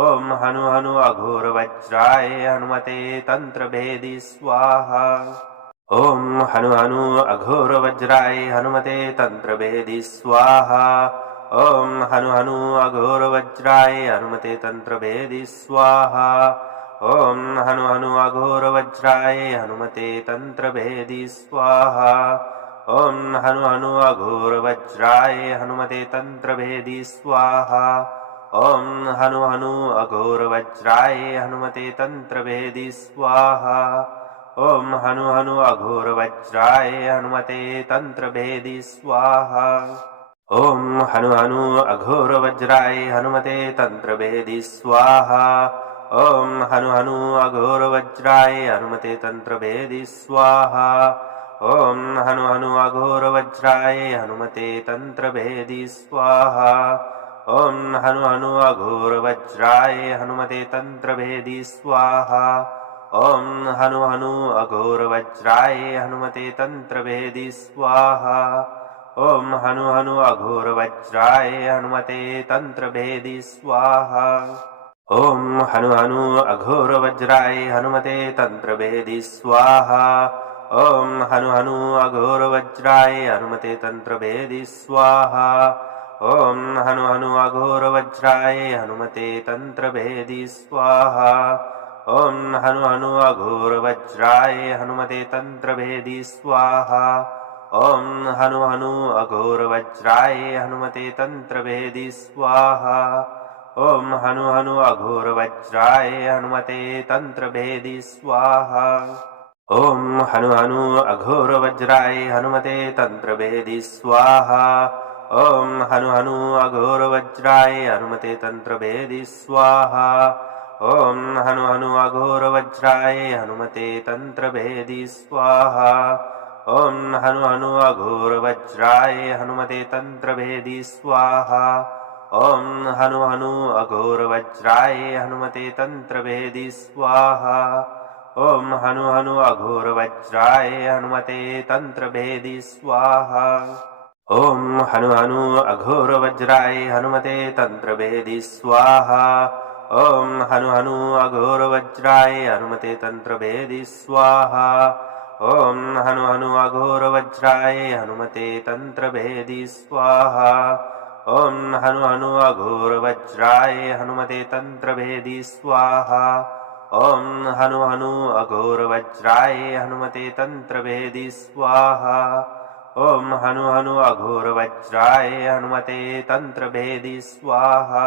ॐ हनु हनु अघोरवज्राय हनुमते तन्त्रभेदी स्वाहा ॐ हनु हनु अघोरवज्राय हनुमते तन्त्रभेदी स्वाहा ॐ हनु हनु अघोरवज्राय हनुमते तन्त्रभेदी स्वाहा ॐ हनु हनु अघोरवज्राय हनुमते तन्त्रभेदी स्वाहा ॐ हनु हनु अघोरवज्राय हनुमते तन्त्रभेदी स्वाहा ॐ हनु हनु अघोरवज्राय हनुमते तन्त्रभेदी स्वाहा ॐ हनु हनु अघोरवज्राय हनुमते तन्त्रभेदी स्वाहा ॐ हनु हनु अघोरवज्राय हनुमते तन्त्रभेदी स्वाहा ॐ हनु हनु अघोरवज्राय हनुमते तन्त्रभेदी स्वाहा ॐ हनु हनु अघोरवज्राय हनुमते तन्त्रभेदी स्वाहा ॐ हनु हनु अघोरवज्राय हनुमते तन्त्रभेदी स्वाहा ॐ हनु हनु अघोरवज्राय हनुमते तन्त्रभेदी स्वाहा ॐ हनु हनु अघोरवज्राय हनुमते तन्त्रभेदी स्वाहा ॐ हनु हनु अघोरवज्राय हनुमते तन्त्रभेदी स्वाहा ॐ हनु हनु अघोरवज्राय हनुमते तन्त्रभेदी स्वाहा ॐ हनु हनु अघोरवज्राय हनुमते तन्त्रभेदी स्वाहा ॐ हनु हनु अघोरवज्राय हनुमते तन्त्रभेदी स्वाहा ॐ हनु हनु अघोरवज्राय हनुमते तन्त्रभेदी स्वाहा ॐ हनु हनु अघोरवज्राय हनुमते तन्त्रभेदी स्वाहा ॐ हनु हनु अघोरवज्राय हनुमते तन्त्रभेदी स्वाहा ॐ हनु हनु अघोरवज्राय हनुमते तन्त्रभेदी स्वाहा ॐ हनु हनु अघोरवज्राय हनुमते तन्त्रभेदी स्वाहा ॐ हनु हनु अघोरवज्राय हनुमते तन्त्रभेदी स्वाहा ॐ हनु हनु अघोरवज्राय हनुमते तन्त्रभेदी स्वाहा ॐ हनु हनु अघोरवज्राय हनुमते तन्त्रभेदी स्वाहा ओम हनु हनु अघोर वज्राय हनुमते तंत्र भेदी स्वाहा। ओम हनु हनु अघोर वज्राय हनुमते तंत्र भेदी स्वाहा। ओम हनु हनु अघोर वज्राय हनुमते तंत्र भेदी स्वाहा। ओम हनु हनु अघोर वज्राय हनुमते तंत्र भेदी स्वाहा। ओम हनु हनु अघोर वज्राय हनुमते तंत्र भेदी स्वाहा।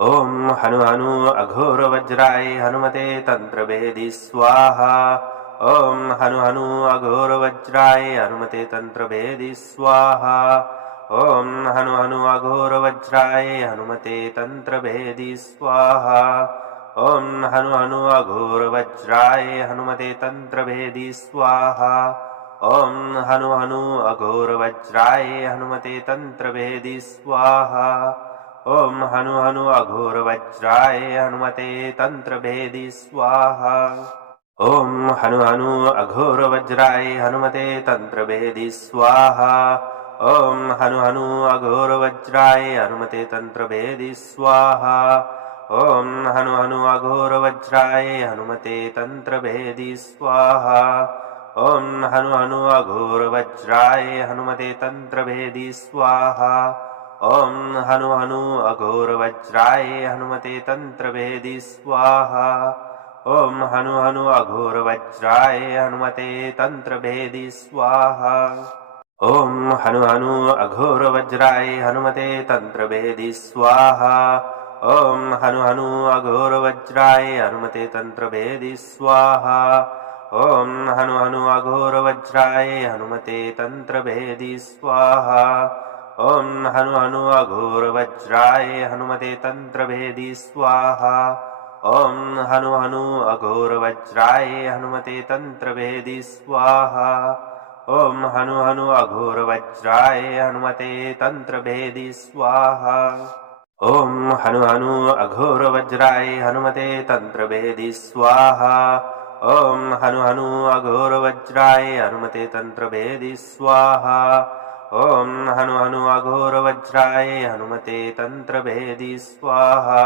ओम हनु हनु अघोर वज्राय हनुमते तंत्र भेदी स्वाहा। ओम हनु हनु अघोर वज्राय हनुमते तंत्र भेदी स्वाहा। ओम हनु हनु अघोर वज्राय हनुमते तंत्र भेदी स्वाहा। ओम हनु हनु अघोर वज्राय हनुमते तंत्र भेदी स्वाहा। ओम हनु हनु अघोर वज्राय हनुमते तंत्र भेदी स्वाहा। ओम हनु हनु अघोर वज्राय हनुमते तंत्र भेदी स्वाहा। ओम हनु हनु अघोर वज्राय हनुमते तंत्र भेदी स्वाहा। ओम हनु हनु अघोर वज्राय हनुमते तंत्र भेदी स्वाहा। ओम हनु हनु अघोर वज्राय हनुमते तंत्र भेदी स्वाहा। ओम हनु हनु अघोर वज्राय हनुमते तंत्र भेदी स्वाहा। ओम हनु हनु अघोर वज्राय हनुमते तंत्र भेदी स्वाहा। ओम हनु हनु अघोर वज्राय हनुमते तंत्र भेदी स्वाहा। ओम हनु हनु अघोर वज्राय हनुमते तंत्र भेदी स्वाहा। ओम हनु हनु अघोर वज्राय हनुमते तंत्र भेदी स्वाहा। ओम हनु हनु अघोर वज्राय हनुमते तंत्र भेदी स्वाहा। ओम हनु हनु अघोर वज्राय हनुमते तंत्र भेदी स्वाहा। ओम हनु हनु अघोर वज्राय हनुमते तंत्र भेदी स्वाहा। ओम हनु हनु अघोर वज्राय हनुमते तंत्र भेदी स्वाहा। ओम हनु हनु अघोर वज्राय हनुमते तंत्र भेदी स्वाहा। ओम हनु हनु अघोर वज्राय हनुमते तंत्र भेदी स्वाहा। ओम हनु हनु अघोर वज्राय हनुमते तंत्र भेदी स्वाहा।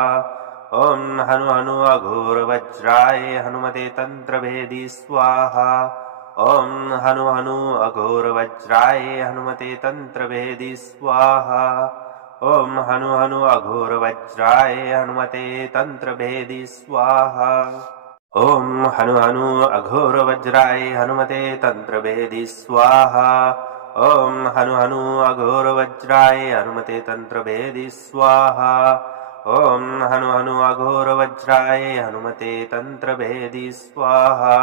ओम हनु हनु अघोर वज्राय हनुमते तंत्र भेदी स्वाहा। ओम हनु हनु अघोर वज्राय हनुमते तंत्र भेदी स्वाहा। ओम हनु हनु अघोर वज्राय हनुमते तंत्र भेदी स्वाहा। ओम हनु हनु अघोर वज्राय हनुमते तंत्र भेदी स्वाहा। ओम हनु हनु अघोर वज्राय हनुमते तंत्र भेदी स्वाहा। ओम हनु हनु अघोर वज्राय हनुमते तंत्र भेदी स्वाहा।